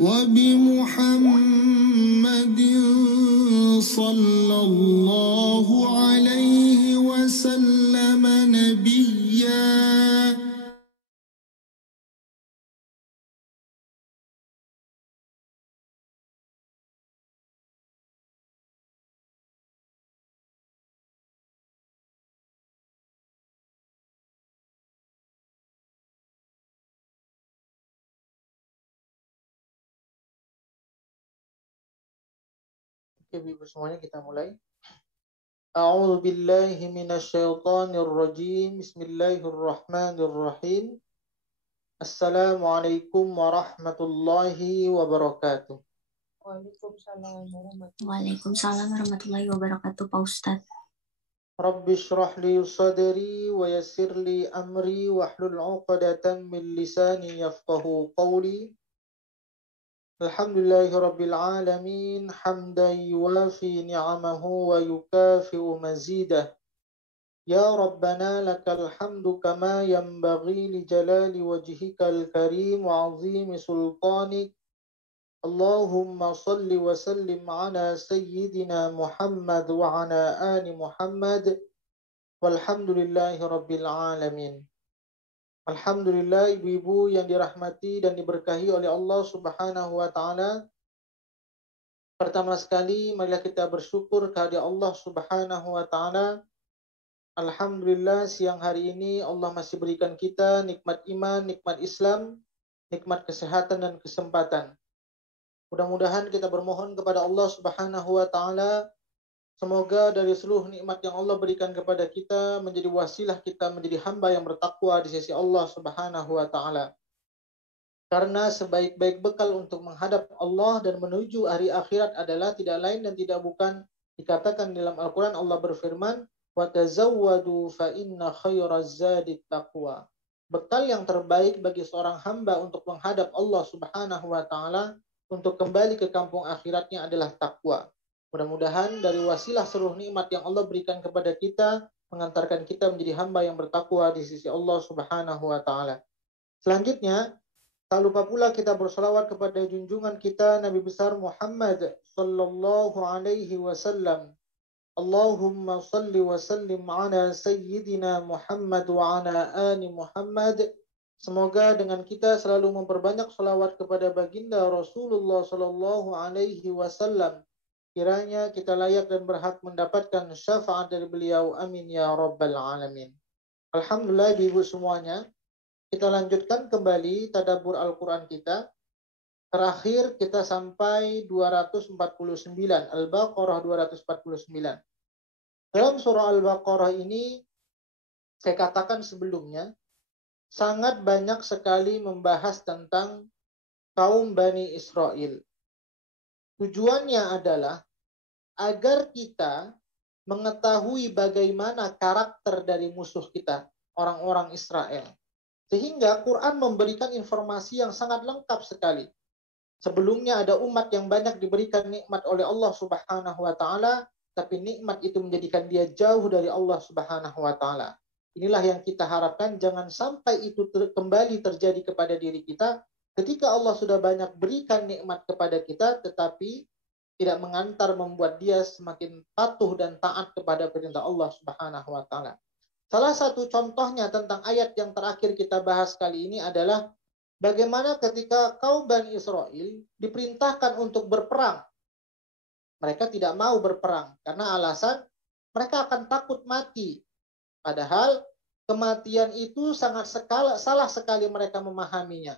وبمحمد صلى الله عليه وسلم نبيا. Oke, Ibu semuanya kita mulai. A'udzu billahi minasyaitonir rajim. Bismillahirrahmanirrahim. Assalamualaikum warahmatullahi wabarakatuh. Waalaikumsalam warahmatullahi wabarakatuh, Pak Ustadz. Rabbi shrah li sadri wa yassir li amri wahlul 'uqdatam min lisani yafqahu qawli. Alhamdulillahi rabbil alamin hamdan yuwafi ni'amahu wa yukafi'u mazidah. Ya Rabbana lakal hamdu kama yanbaghi li jalali wajhikal karim wa 'azimi sultanik. Allahumma salli wa sallim ala sayyidina Muhammad wa ala ali Muhammad. Walhamdulillahi rabbil alamin. Alhamdulillah, ibu-ibu yang dirahmati dan diberkahi oleh Allah Subhanahu wa taala. Pertama sekali, marilah kita bersyukur kepada Allah Subhanahu wa taala. Alhamdulillah, siang hari ini Allah masih berikan kita nikmat iman, nikmat Islam, nikmat kesehatan dan kesempatan. Mudah-mudahan kita bermohon kepada Allah Subhanahu wa taala, semoga dari seluruh nikmat yang Allah berikan kepada kita menjadi wasilah kita menjadi hamba yang bertakwa di sisi Allah Subhanahu wa taala. Karena sebaik-baik bekal untuk menghadap Allah dan menuju hari akhirat adalah tidak lain dan tidak bukan dikatakan dalam Al-Qur'an. Allah berfirman, "Wa tazawwadu fa inna khairaz zadit taqwa." Bekal yang terbaik bagi seorang hamba untuk menghadap Allah Subhanahu wa taala untuk kembali ke kampung akhiratnya adalah takwa. Mudah-mudahan dari wasilah seluruh nikmat yang Allah berikan kepada kita mengantarkan kita menjadi hamba yang bertakwa di sisi Allah Subhanahu wa taala. Selanjutnya, tak lupa pula kita berselawat kepada junjungan kita Nabi besar Muhammad sallallahu alaihi wasallam. Allahumma salli wa sallim ala sayyidina Muhammad wa ala ali Muhammad. Semoga dengan kita selalu memperbanyak selawat kepada baginda Rasulullah sallallahu alaihi wasallam. Kiranya kita layak dan berhak mendapatkan syafaat dari beliau. Amin ya rabbal alamin. Alhamdulillah, ibu semuanya. Kita lanjutkan kembali tadabbur Al-Quran kita. Terakhir kita sampai 249. Al-Baqarah 249. Dalam surah Al-Baqarah ini, saya katakan sebelumnya, sangat banyak sekali membahas tentang kaum Bani Israel. Tujuannya adalah agar kita mengetahui bagaimana karakter dari musuh kita, orang-orang Israel. Sehingga Quran memberikan informasi yang sangat lengkap sekali. Sebelumnya ada umat yang banyak diberikan nikmat oleh Allah Subhanahu wa taala, tapi nikmat itu menjadikan dia jauh dari Allah Subhanahu wa taala. Inilah yang kita harapkan, jangan sampai itu kembali terjadi kepada diri kita. Ketika Allah sudah banyak berikan nikmat kepada kita, tetapi tidak mengantar membuat dia semakin patuh dan taat kepada perintah Allah Subhanahu wa taala. Salah satu contohnya tentang ayat yang terakhir kita bahas kali ini adalah bagaimana ketika kaum Bani Israel diperintahkan untuk berperang. Mereka tidak mau berperang karena alasan mereka akan takut mati. Padahal kematian itu sangat salah sekali mereka memahaminya.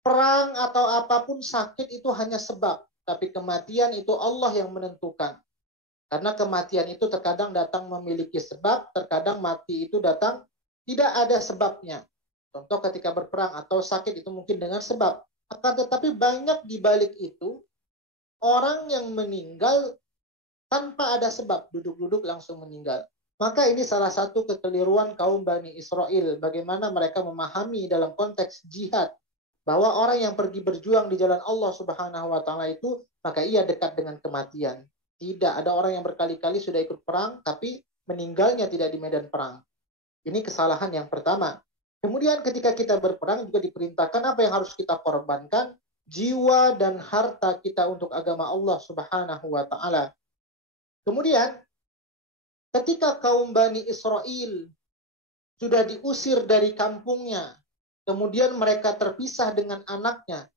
Perang atau apapun sakit itu hanya sebab, tapi kematian itu Allah yang menentukan. Karena kematian itu terkadang datang memiliki sebab, terkadang mati itu datang tidak ada sebabnya. Contoh ketika berperang atau sakit itu mungkin dengan sebab. Akan tetapi banyak di balik itu orang yang meninggal tanpa ada sebab, duduk-duduk langsung meninggal. Maka ini salah satu kekeliruan kaum Bani Israel. Bagaimana mereka memahami dalam konteks jihad bahwa orang yang pergi berjuang di jalan Allah Subhanahu wa taala itu, maka ia dekat dengan kematian. Tidak, ada orang yang berkali-kali sudah ikut perang tapi meninggalnya tidak di medan perang. Ini kesalahan yang pertama. Kemudian ketika kita berperang juga diperintahkan apa yang harus kita korbankan, jiwa dan harta kita untuk agama Allah Subhanahu wa taala. Kemudian ketika kaum Bani Israel sudah diusir dari kampungnya, kemudian mereka terpisah dengan anaknya,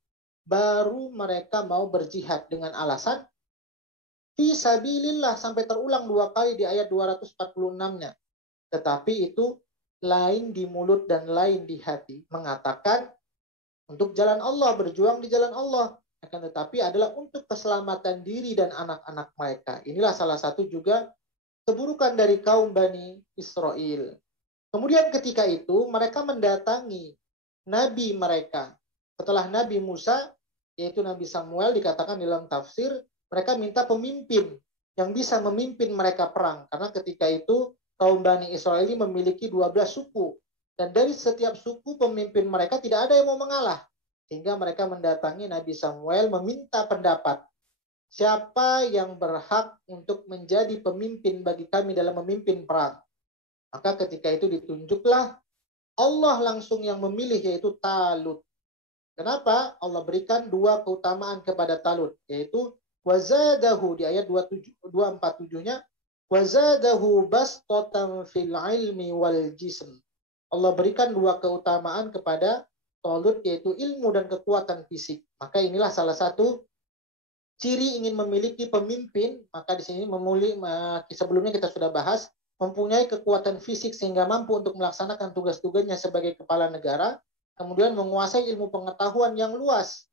baru mereka mau berjihad dengan alasan fi sabilillah, sampai terulang 2 kali di ayat 246-nya. Tetapi itu lain di mulut dan lain di hati, mengatakan untuk jalan Allah, berjuang di jalan Allah, akan tetapi adalah untuk keselamatan diri dan anak-anak mereka. Inilah salah satu juga keburukan dari kaum Bani Israel. Kemudian ketika itu mereka mendatangi nabi mereka. Setelah Nabi Musa, yaitu Nabi Samuel, dikatakan dalam tafsir, mereka minta pemimpin yang bisa memimpin mereka perang. Karena ketika itu kaum Bani Israel ini memiliki 12 suku. Dan dari setiap suku pemimpin mereka tidak ada yang mau mengalah. Sehingga mereka mendatangi Nabi Samuel meminta pendapat. Siapa yang berhak untuk menjadi pemimpin bagi kami dalam memimpin perang? Maka ketika itu ditunjuklah Allah langsung yang memilih, yaitu Talut. Kenapa? Allah berikan 2 keutamaan kepada Talut, yaitu wazadahu di ayat 247-nya, wazadahu bastatan fil ilmi wal jism. Allah berikan 2 keutamaan kepada Talut, yaitu ilmu dan kekuatan fisik. Maka inilah salah satu ciri ingin memiliki pemimpin. Maka di sini sebelumnya kita sudah bahas, mempunyai kekuatan fisik sehingga mampu untuk melaksanakan tugas-tugasnya sebagai kepala negara, kemudian menguasai ilmu pengetahuan yang luas.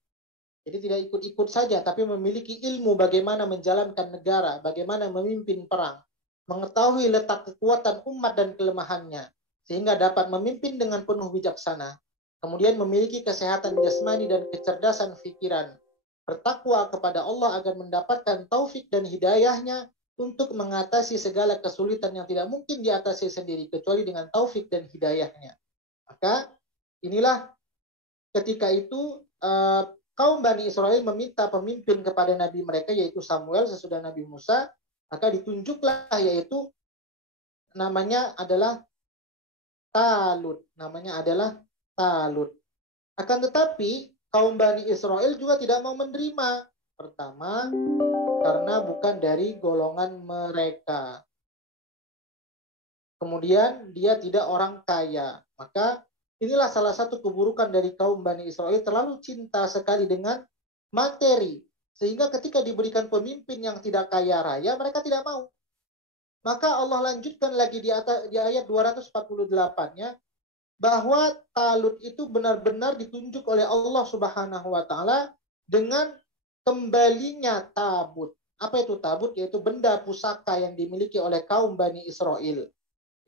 Jadi tidak ikut-ikut saja, tapi memiliki ilmu bagaimana menjalankan negara, bagaimana memimpin perang, mengetahui letak kekuatan umat dan kelemahannya, sehingga dapat memimpin dengan penuh bijaksana. Kemudian memiliki kesehatan jasmani dan kecerdasan pikiran, bertakwa kepada Allah agar mendapatkan taufik dan hidayahnya untuk mengatasi segala kesulitan yang tidak mungkin diatasi sendiri, kecuali dengan taufik dan hidayahnya. Maka inilah ketika itu kaum Bani Israel meminta pemimpin kepada nabi mereka, yaitu Samuel sesudah Nabi Musa. Maka ditunjuklah, yaitu namanya adalah Talut. Akan tetapi kaum Bani Israel juga tidak mau menerima. Pertama, karena bukan dari golongan mereka. Kemudian dia tidak orang kaya. Maka inilah salah satu keburukan dari kaum Bani Israel, terlalu cinta sekali dengan materi. Sehingga ketika diberikan pemimpin yang tidak kaya raya, mereka tidak mau. Maka Allah lanjutkan lagi di ayat 248-nya, bahwa Talut itu benar-benar ditunjuk oleh Allah Subhanahu wa taala dengan kembalinya tabut. Apa itu tabut? Yaitu benda pusaka yang dimiliki oleh kaum Bani Israel.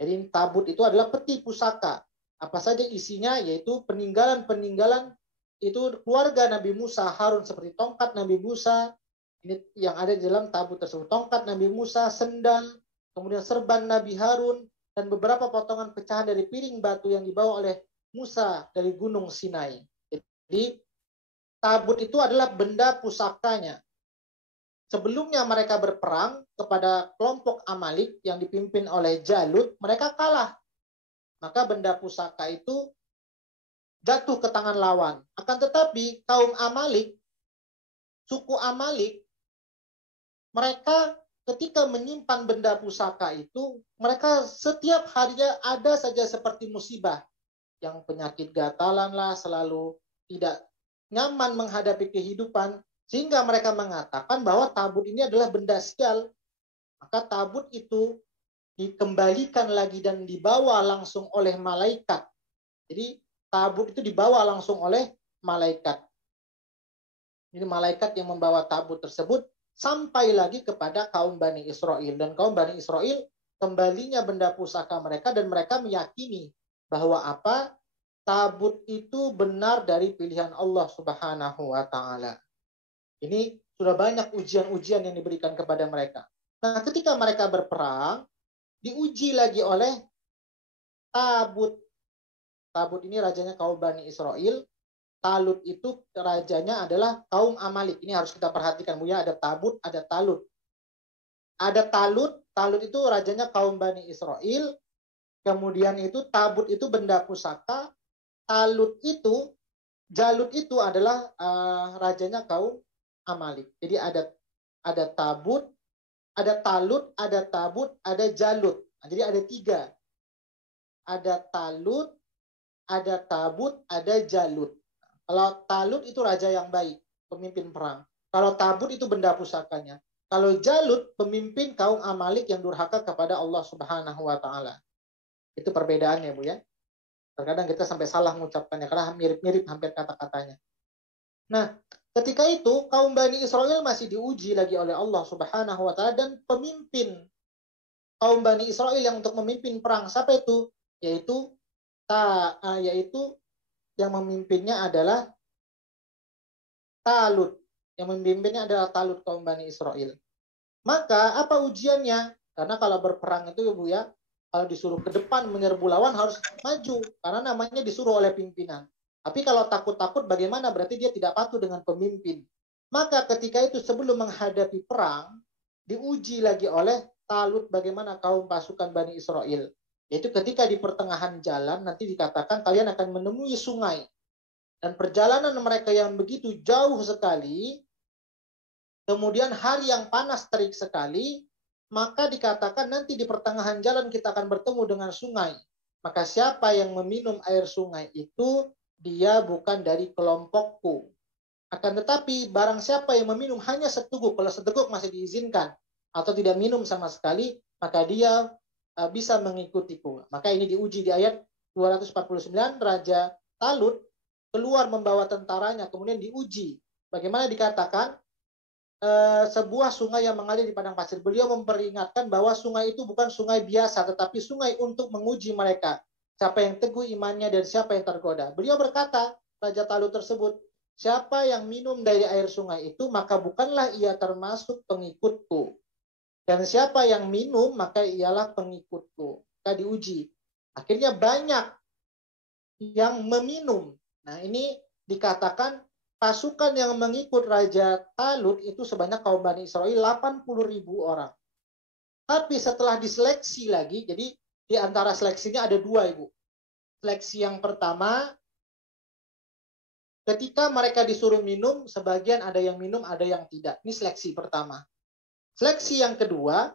Jadi tabut itu adalah peti pusaka. Apa saja isinya? Yaitu peninggalan-peninggalan itu keluarga Nabi Musa, Harun, seperti tongkat Nabi Musa, ini yang ada di dalam tabut tersebut. Tongkat Nabi Musa, sendal, kemudian serban Nabi Harun, dan beberapa potongan pecahan dari piring batu yang dibawa oleh Musa dari Gunung Sinai. Jadi tabut itu adalah benda pusakanya. Sebelumnya mereka berperang kepada kelompok Amalik yang dipimpin oleh Jalut, mereka kalah. Maka benda pusaka itu jatuh ke tangan lawan. Akan tetapi kaum Amalik, suku Amalik, mereka ketika menyimpan benda pusaka itu, mereka setiap harinya ada saja seperti musibah. Yang penyakit gatalan lah, selalu tidak nyaman menghadapi kehidupan, sehingga mereka mengatakan bahwa tabut ini adalah benda sial. Maka tabut itu dikembalikan lagi dan dibawa langsung oleh malaikat. Jadi tabut itu dibawa langsung oleh malaikat. Ini malaikat yang membawa tabut tersebut sampai lagi kepada kaum Bani Israel. Dan kaum Bani Israel kembalinya benda pusaka mereka, dan mereka meyakini bahwa apa? Tabut itu benar dari pilihan Allah Subhanahu wa taala. Ini sudah banyak ujian-ujian yang diberikan kepada mereka. Nah, ketika mereka berperang, diuji lagi oleh tabut. Tabut ini rajanya kaum Bani Israel. Talut itu rajanya adalah kaum Amalik. Ini harus kita perhatikan, ya, ada tabut, ada talut. Ada talut, talut itu rajanya kaum Bani Israel. Kemudian itu tabut itu benda pusaka, Jalut itu adalah rajanya kaum Amalik. Jadi ada Tabut, ada Talut, ada Tabut, ada Jalut. Nah, jadi ada 3. Ada Talut, ada Tabut, ada Jalut. Kalau Talut itu raja yang baik, pemimpin perang. Kalau Tabut itu benda pusakanya. Kalau Jalut pemimpin kaum Amalik yang durhaka kepada Allah Subhanahu wa taala. Itu perbedaannya, Bu ya. Terkadang kita sampai salah mengucapkannya karena mirip-mirip hampir kata-katanya. Nah, ketika itu kaum Bani Israel masih diuji lagi oleh Allah Subhanahu wa taala, dan pemimpin kaum Bani Israel yang untuk memimpin perang siapa itu? Yaitu yang memimpinnya adalah Talut. Yang memimpinnya adalah Talut kaum Bani Israel. Maka apa ujiannya? Karena kalau berperang itu, Bu ya, kalau disuruh ke depan menyerbu lawan harus maju karena namanya disuruh oleh pimpinan. Tapi kalau takut-takut bagaimana? Berarti dia tidak patuh dengan pemimpin. Maka ketika itu sebelum menghadapi perang, diuji lagi oleh Talut bagaimana kaum pasukan Bani Israel. Yaitu ketika di pertengahan jalan nanti dikatakan kalian akan menemui sungai. Dan perjalanan mereka yang begitu jauh sekali, kemudian hari yang panas terik sekali, maka dikatakan nanti di pertengahan jalan kita akan bertemu dengan sungai. Maka siapa yang meminum air sungai itu, dia bukan dari kelompokku. Akan tetapi barang siapa yang meminum hanya seteguk, kalau seteguk masih diizinkan, atau tidak minum sama sekali, maka dia bisa mengikutiku. Maka ini diuji di ayat 249, Raja Talut keluar membawa tentaranya, kemudian diuji. Bagaimana dikatakan? Sebuah sungai yang mengalir di padang pasir. Beliau memperingatkan bahwa sungai itu bukan sungai biasa, tetapi sungai untuk menguji mereka. Siapa yang teguh imannya dan siapa yang tergoda. Beliau berkata, Raja Talut tersebut, siapa yang minum dari air sungai itu, maka bukanlah ia termasuk pengikutku. Dan siapa yang minum, maka ialah pengikutku. Maka diuji. Akhirnya banyak yang meminum. Nah, ini dikatakan pasukan yang mengikut Raja Talut itu sebanyak kaum Bani Israel 80.000 orang. Tapi setelah diseleksi lagi, jadi di antara seleksinya ada 2, Ibu. Seleksi yang pertama, ketika mereka disuruh minum, sebagian ada yang minum, ada yang tidak. Ini seleksi pertama. Seleksi yang kedua,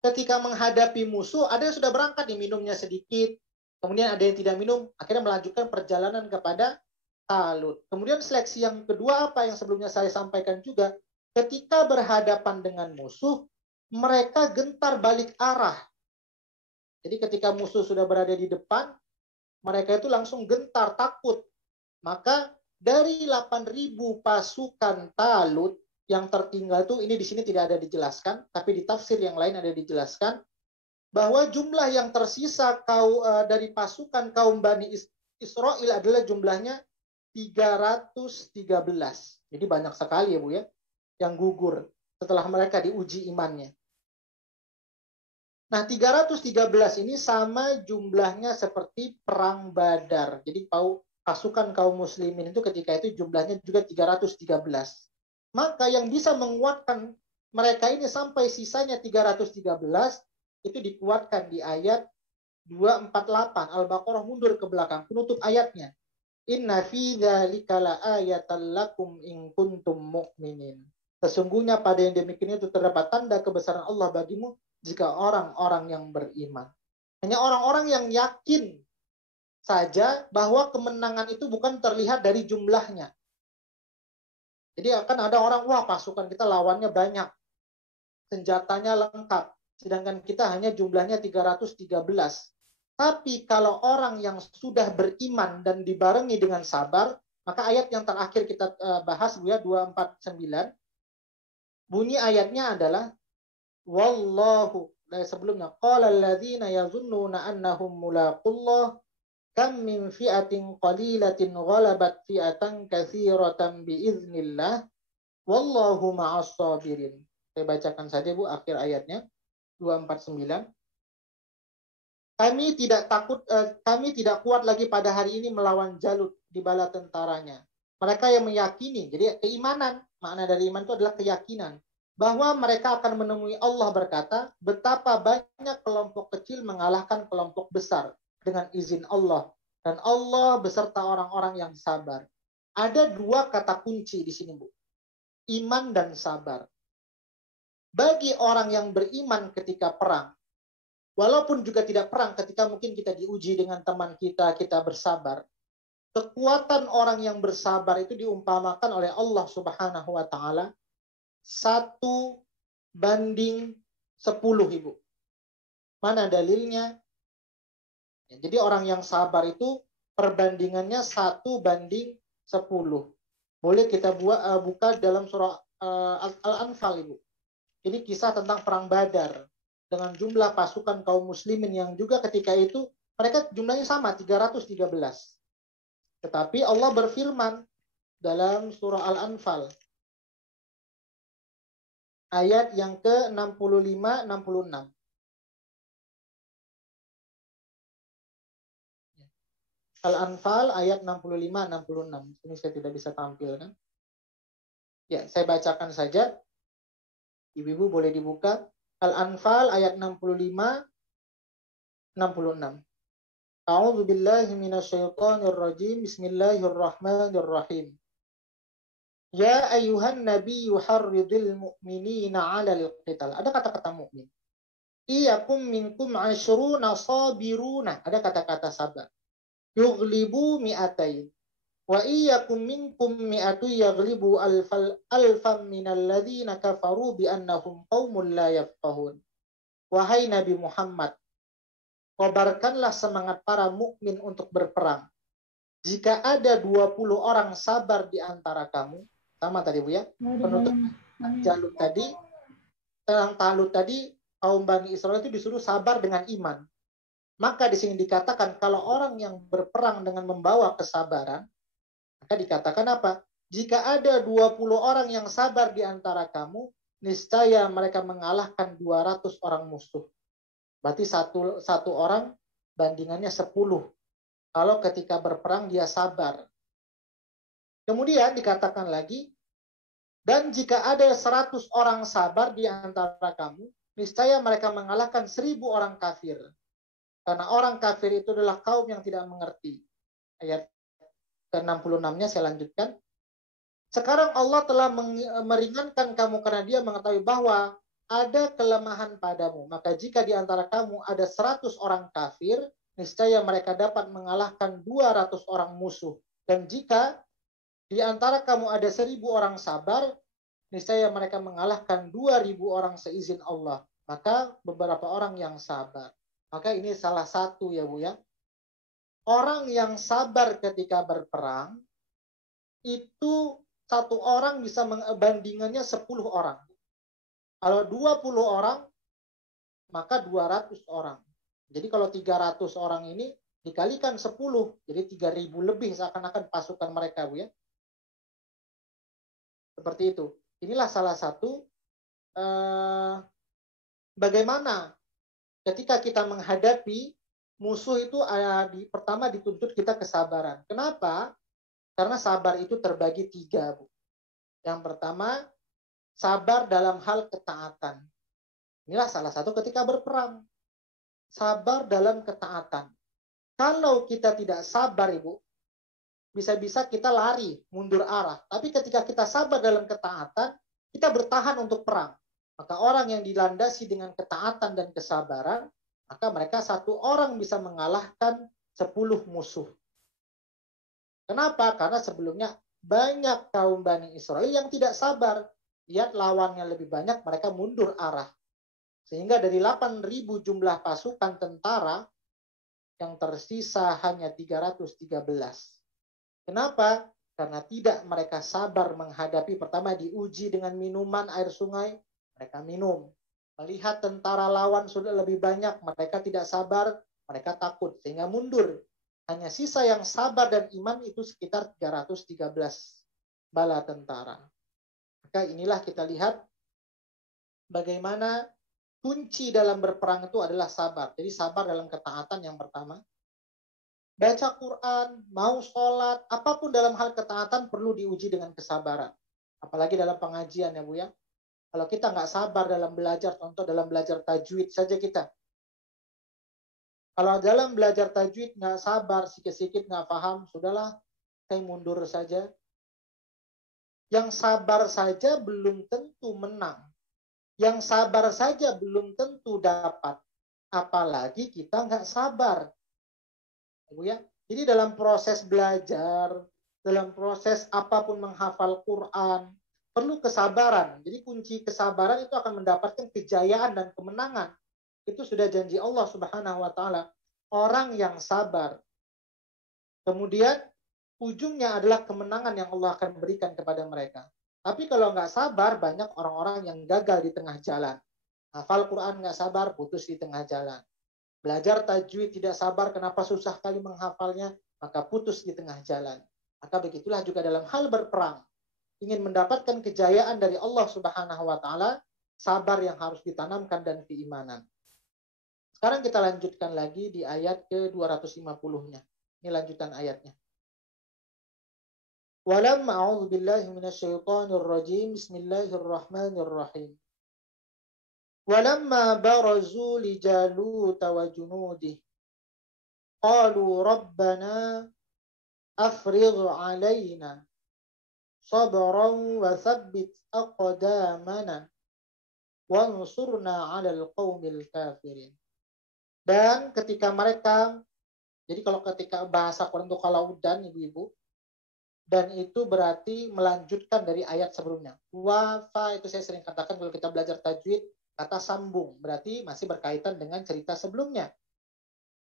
ketika menghadapi musuh, ada yang sudah berangkat, minumnya sedikit. Kemudian ada yang tidak minum, akhirnya melanjutkan perjalanan kepada Talut. Kemudian seleksi yang kedua apa yang sebelumnya saya sampaikan juga, ketika berhadapan dengan musuh, mereka gentar balik arah. Jadi ketika musuh sudah berada di depan, mereka itu langsung gentar, takut. Maka dari 8.000 pasukan Talut yang tertinggal itu, ini di sini tidak ada dijelaskan, tapi di tafsir yang lain ada dijelaskan, bahwa jumlah yang tersisa dari pasukan kaum Bani Israel adalah jumlahnya 313. Jadi banyak sekali ya Bu ya, yang gugur setelah mereka diuji imannya. Nah 313 ini sama jumlahnya seperti perang Badar. Jadi pasukan kaum muslimin itu ketika itu jumlahnya juga 313. Maka yang bisa menguatkan mereka ini sampai sisanya 313 itu dikuatkan di ayat 248. Al-Baqarah mundur ke belakang, penutup ayatnya. Inna fi dzalika laayatan lakum in kuntum mu'minin. Sesungguhnya pada yang demikian itu terdapat tanda kebesaran Allah bagimu jika orang-orang yang beriman. Hanya orang-orang yang yakin saja bahwa kemenangan itu bukan terlihat dari jumlahnya. Jadi akan ada orang, wah pasukan kita lawannya banyak, senjatanya lengkap, sedangkan kita hanya jumlahnya 313. Tapi kalau orang yang sudah beriman dan dibarengi dengan sabar, maka ayat yang terakhir kita bahas Bu ya, 249, bunyi ayatnya adalah wallahu, sebelumnya qala alladzina yazunnuna annahum mulaqullah kam min fi'atin qalilatin ghalabat fi'atan katsiratan biiznillah wallahu ma'as sabirin. Saya bacakan saja Bu akhir ayatnya 249. Kami tidak kuat lagi pada hari ini melawan Jalut di bala tentaranya. Mereka yang meyakini, jadi keimanan, makna dari iman itu adalah keyakinan, bahwa mereka akan menemui Allah berkata, betapa banyak kelompok kecil mengalahkan kelompok besar dengan izin Allah. Dan Allah beserta orang-orang yang sabar. Ada dua kata kunci di sini, Bu. Iman dan sabar. Bagi orang yang beriman ketika perang, walaupun juga tidak perang, ketika mungkin kita diuji dengan teman kita, kita bersabar. Kekuatan orang yang bersabar itu diumpamakan oleh Allah Subhanahu wa Ta'ala 1:10, Ibu. Mana dalilnya? Ya, jadi orang yang sabar itu perbandingannya 1:10. Boleh kita buka dalam surah Al-Anfal, Ibu. Ini kisah tentang perang Badar dengan jumlah pasukan kaum muslimin yang juga ketika itu mereka jumlahnya sama 313. Tetapi Allah berfirman dalam surah Al-Anfal ayat yang ke-65-66. Al-Anfal ayat 65-66. Ini saya tidak bisa tampilkan. Ya, saya bacakan saja. Ibu-ibu boleh dibuka. Al-Anfal ayat 65-66. A'udzu billahi minasyaitonir rajim. Bismillahirrahmanirrahim. Ya ayyuhan nabiyyu harridil mu'minina 'alal qital. Ada kata-kata mukmin. Iyakum minkum 'ashruna sabiruna. Ada kata-kata sabar. Yughlibu mi'atain. Wa iyyakum minkum mi'atu yaghlibu alfam minal ladzina kafaru bi annahum qaumun la yafqahun. Wahai Nabi Muhammad, kabarkanlah semangat para mukmin untuk berperang. Jika ada 20 orang sabar di antara kamu, sama tadi Bu ya, penutup Jalut tadi, tentang Talut tadi, kaum Bani Israel itu disuruh sabar dengan iman. Maka di sini dikatakan kalau orang yang berperang dengan membawa kesabaran, maka dikatakan apa? Jika ada 20 orang yang sabar di antara kamu, niscaya mereka mengalahkan 200 orang musuh. Berarti satu orang bandingannya 10. Kalau ketika berperang dia sabar. Kemudian dikatakan lagi, dan jika ada 100 orang sabar di antara kamu, niscaya mereka mengalahkan 1000 orang kafir. Karena orang kafir itu adalah kaum yang tidak mengerti. Ayat ke-66-nya saya lanjutkan. Sekarang Allah telah meringankan kamu karena dia mengetahui bahwa ada kelemahan padamu. Maka jika di antara kamu ada 100 orang kafir, niscaya mereka dapat mengalahkan 200 orang musuh. Dan jika di antara kamu ada 1000 orang sabar, niscaya mereka mengalahkan 2000 orang seizin Allah. Maka beberapa orang yang sabar. Maka ini salah satu ya Bu ya. Orang yang sabar ketika berperang, itu satu orang bisa bandingannya 10 orang. Kalau 20 orang, maka 200 orang. Jadi kalau 300 orang ini dikalikan 10, jadi 3000 lebih seakan-akan pasukan mereka Bu ya. Seperti itu. Inilah salah satu bagaimana ketika kita menghadapi musuh itu pertama dituntut kita kesabaran. Kenapa? Karena sabar itu terbagi 3, Bu. Yang pertama, sabar dalam hal ketaatan. Inilah salah satu ketika berperang. Sabar dalam ketaatan. Kalau kita tidak sabar, Ibu, bisa-bisa kita lari, mundur arah. Tapi ketika kita sabar dalam ketaatan, kita bertahan untuk perang. Maka orang yang dilandasi dengan ketaatan dan kesabaran, maka mereka satu orang bisa mengalahkan 10 musuh. Kenapa? Karena sebelumnya banyak kaum Bani Israel yang tidak sabar. Lihat lawannya lebih banyak, mereka mundur arah. Sehingga dari 8.000 jumlah pasukan tentara, yang tersisa hanya 313. Kenapa? Karena tidak mereka sabar menghadapi, pertama diuji dengan minuman air sungai, mereka minum. Melihat tentara lawan sudah lebih banyak, mereka tidak sabar, mereka takut, sehingga mundur. Hanya sisa yang sabar dan iman itu sekitar 313 bala tentara. Maka inilah kita lihat bagaimana kunci dalam berperang itu adalah sabar. Jadi sabar dalam ketaatan yang pertama. Baca Quran, mau sholat, apapun dalam hal ketaatan perlu diuji dengan kesabaran. Apalagi dalam pengajian ya Bu ya. Kalau kita nggak sabar dalam belajar, contoh dalam belajar tajwid saja kita. Kalau dalam belajar tajwid nggak sabar, sikit-sikit nggak paham, sudahlah, saya mundur saja. Yang sabar saja belum tentu menang. Yang sabar saja belum tentu dapat. Apalagi kita nggak sabar. Ibu ya. Jadi dalam proses belajar, dalam proses apapun menghafal Quran, perlu kesabaran. Jadi kunci kesabaran itu akan mendapatkan kejayaan dan kemenangan. Itu sudah janji Allah Subhanahu wa taala. Orang yang sabar. Kemudian ujungnya adalah kemenangan yang Allah akan berikan kepada mereka. Tapi kalau nggak sabar, banyak orang-orang yang gagal di tengah jalan. Hafal Quran nggak sabar, putus di tengah jalan. Belajar tajwid tidak sabar, kenapa susah kali menghafalnya, maka putus di tengah jalan. Maka begitulah juga dalam hal berperang. Ingin mendapatkan kejayaan dari Allah Subhanahu wa taala, sabar yang harus ditanamkan dan keimanan. Sekarang kita lanjutkan lagi di ayat ke-250-nya. Ini lanjutan ayatnya. Walamma a'udzu billahi minasyaitonir rajim. Bismillahirrahmanirrahim. Walamma barazu li Jalut wa junudih qalu rabbana afrigh 'alaina sabran wa tsabbit aqdamana wansurna 'alal qaumil kafirin. Dan ketika mereka, jadi kalau ketika bahasa Quran itu kalaudan ibu-ibu, dan itu berarti melanjutkan dari ayat sebelumnya. Wafa itu saya sering katakan kalau kita belajar tajwid, kata sambung, berarti masih berkaitan dengan cerita sebelumnya.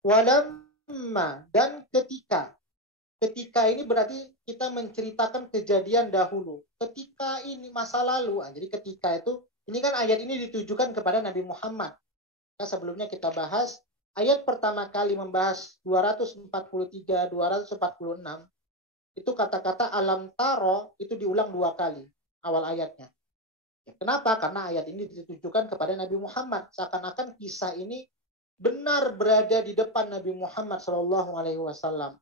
Walamma, dan ketika. Ketika ini berarti kita menceritakan kejadian dahulu. Ketika ini masa lalu. Jadi ketika itu, ini kan ayat ini ditujukan kepada Nabi Muhammad. Nah, sebelumnya kita bahas, ayat pertama kali membahas 243, 246, itu kata-kata alam taro itu diulang 2 kali awal ayatnya. Kenapa? Karena ayat ini ditujukan kepada Nabi Muhammad. Seakan-akan kisah ini benar berada di depan Nabi Muhammad SAW.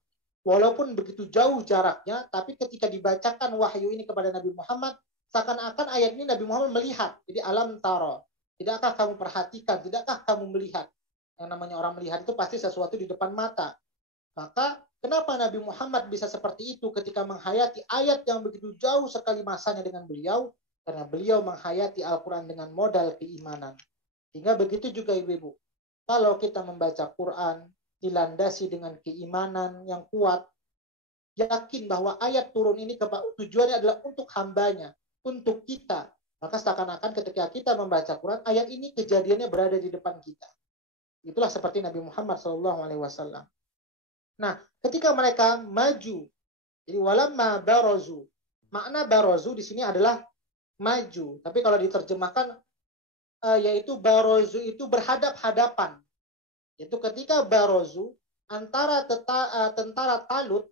Walaupun begitu jauh jaraknya, tapi ketika dibacakan wahyu ini kepada Nabi Muhammad, seakan-akan ayat ini Nabi Muhammad melihat. Jadi alam taro. Tidakkah kamu perhatikan? Tidakkah kamu melihat? Yang namanya orang melihat itu pasti sesuatu di depan mata. Maka kenapa Nabi Muhammad bisa seperti itu ketika menghayati ayat yang begitu jauh sekali masanya dengan beliau? Karena beliau menghayati Al-Quran dengan modal keimanan. Sehingga begitu juga ibu-ibu. Kalau kita membaca Quran, dilandasi dengan keimanan yang kuat, yakin bahwa ayat turun ini tujuannya adalah untuk hambanya, untuk kita. Maka seakan-akan ketika kita membaca Quran, ayat ini kejadiannya berada di depan kita. Itulah seperti Nabi Muhammad SAW. Nah, ketika mereka maju, jadi walamma barazu, makna barazu di sini adalah maju. Tapi kalau diterjemahkan, yaitu barazu itu berhadap-hadapan. Itu ketika barazu antara tentara Talut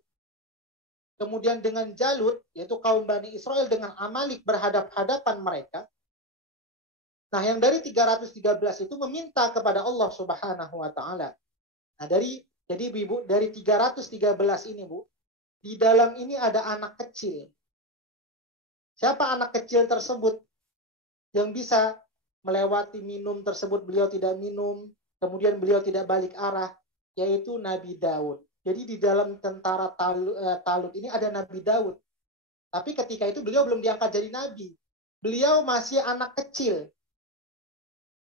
kemudian dengan Jalut, yaitu kaum Bani Israel dengan Amalik berhadap-hadapan mereka. Nah, yang dari 313 itu meminta kepada Allah Subhanahu wa taala. Nah, jadi Ibu, dari 313 ini, Bu, di dalam ini ada anak kecil. Siapa anak kecil tersebut yang bisa melewati minum tersebut beliau tidak minum, kemudian beliau tidak balik arah, yaitu Nabi Daud. Jadi di dalam tentara Talut ini ada Nabi Daud. Tapi ketika itu beliau belum diangkat jadi nabi. Beliau masih anak kecil.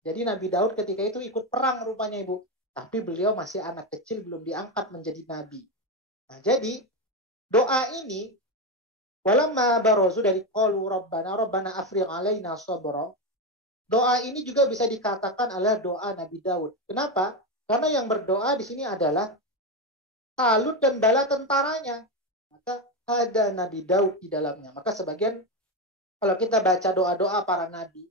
Jadi Nabi Daud ketika itu ikut perang rupanya Ibu. Tapi beliau masih anak kecil, belum diangkat menjadi nabi. Nah, jadi doa ini, walamma barazu dari qalu rabbana afrigh alaina sabra. Doa ini juga bisa dikatakan adalah doa Nabi Daud. Kenapa? Karena yang berdoa di sini adalah Talut dan bala tentaranya. Maka ada Nabi Daud di dalamnya. Maka sebagian, kalau kita baca doa-doa para nabi,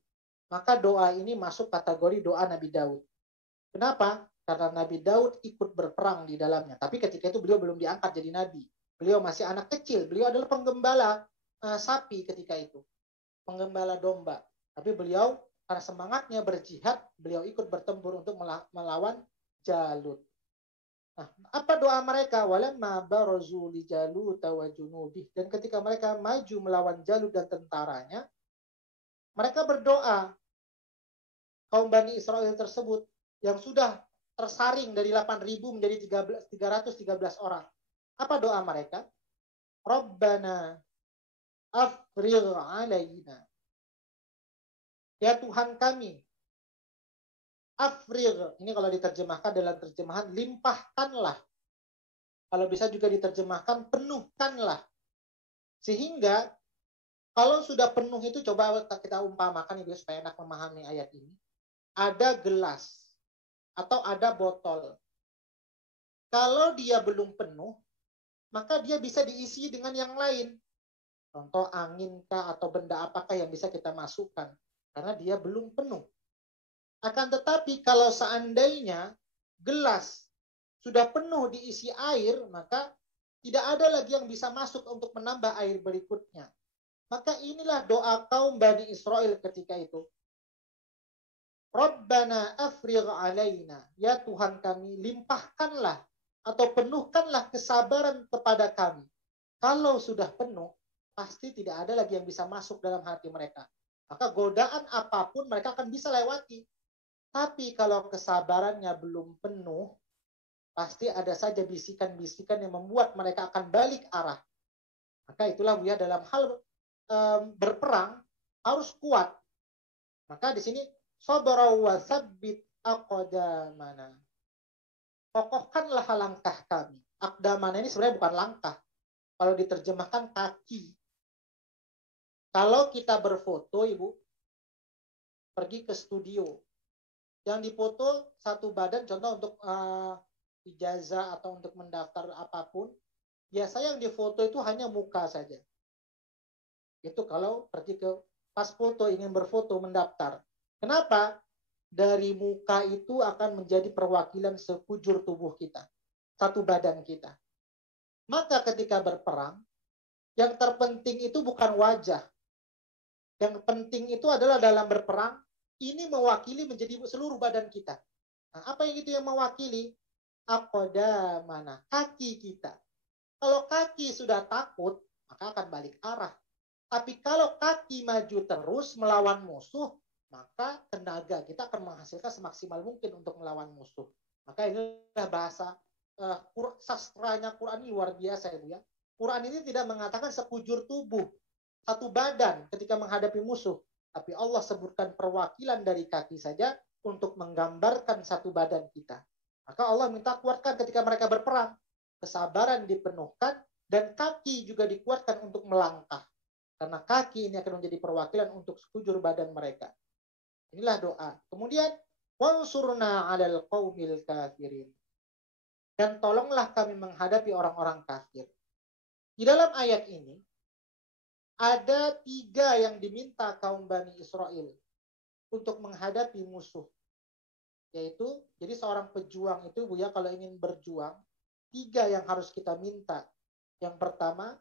maka doa ini masuk kategori doa Nabi Daud. Kenapa? Karena Nabi Daud ikut berperang di dalamnya. Tapi ketika itu beliau belum diangkat jadi nabi. Beliau masih anak kecil. Beliau adalah penggembala sapi ketika itu. Penggembala domba. Tapi beliau karena semangatnya berjihad, beliau ikut bertempur untuk melawan Jalut. Nah, apa doa mereka? Walamma barazu li Jalut wa junubih. Dan ketika mereka maju melawan Jalut dan tentaranya, mereka berdoa. Kaum Bani Israel tersebut yang sudah tersaring dari 8.000 menjadi 313 orang. Apa doa mereka? Rabbana afrigh alaina. Ya Tuhan kami, afrigh, ini kalau diterjemahkan dalam terjemahan limpahkanlah. Kalau bisa juga diterjemahkan penuhkanlah. Sehingga kalau sudah penuh itu, coba kita umpamakan Ibu supaya enak memahami ayat ini. Ada gelas atau ada botol. Kalau dia belum penuh, maka dia bisa diisi dengan yang lain. Contoh angin kah atau benda apakah yang bisa kita masukkan. Karena dia belum penuh. Akan tetapi kalau seandainya gelas sudah penuh diisi air, maka tidak ada lagi yang bisa masuk untuk menambah air berikutnya. Maka inilah doa kaum Bani Israel ketika itu. Rabbana afrigh alaina. Ya Tuhan kami, limpahkanlah atau penuhkanlah kesabaran kepada kami. Kalau sudah penuh, pasti tidak ada lagi yang bisa masuk dalam hati mereka. Maka godaan apapun mereka akan bisa lewati. Tapi kalau kesabarannya belum penuh, pasti ada saja bisikan-bisikan yang membuat mereka akan balik arah. Maka itulah ya dalam hal berperang harus kuat. Maka di sini sabara wa tsabbit aqdamana. Kokohkanlah langkah kami. Aqdamana ini sebenarnya bukan langkah. Kalau diterjemahkan kaki. Kalau kita berfoto, Ibu, pergi ke studio. Yang difoto satu badan, contoh untuk ijazah atau untuk mendaftar apapun, biasanya yang difoto itu hanya muka saja. Itu kalau pergi ke pas foto, ingin berfoto, mendaftar. Kenapa? Dari muka itu akan menjadi perwakilan sekujur tubuh kita. Satu badan kita. Maka ketika berperang, yang terpenting itu bukan wajah. Yang penting itu adalah dalam berperang, ini mewakili menjadi seluruh badan kita. Nah, apa yang itu yang mewakili? Aqdamana, kaki kita. Kalau kaki sudah takut, maka akan balik arah. Tapi kalau kaki maju terus melawan musuh, maka tenaga kita akan menghasilkan semaksimal mungkin untuk melawan musuh. Maka inilah bahasa sastranya Quran ini luar biasa, Ibu ya. Quran ini tidak mengatakan sekujur tubuh, satu badan ketika menghadapi musuh. Tapi Allah sebutkan perwakilan dari kaki saja untuk menggambarkan satu badan kita. Maka Allah minta kuatkan ketika mereka berperang. Kesabaran dipenuhkan dan kaki juga dikuatkan untuk melangkah. Karena kaki ini akan menjadi perwakilan untuk sekujur badan mereka. Inilah doa. Kemudian, wansurna 'alal qaumil kafirin. Dan tolonglah kami menghadapi orang-orang kafir. Di dalam ayat ini, ada 3 yang diminta kaum Bani Israel untuk menghadapi musuh. Yaitu, jadi seorang pejuang itu, Bu ya, kalau ingin berjuang, 3 yang harus kita minta. Yang pertama,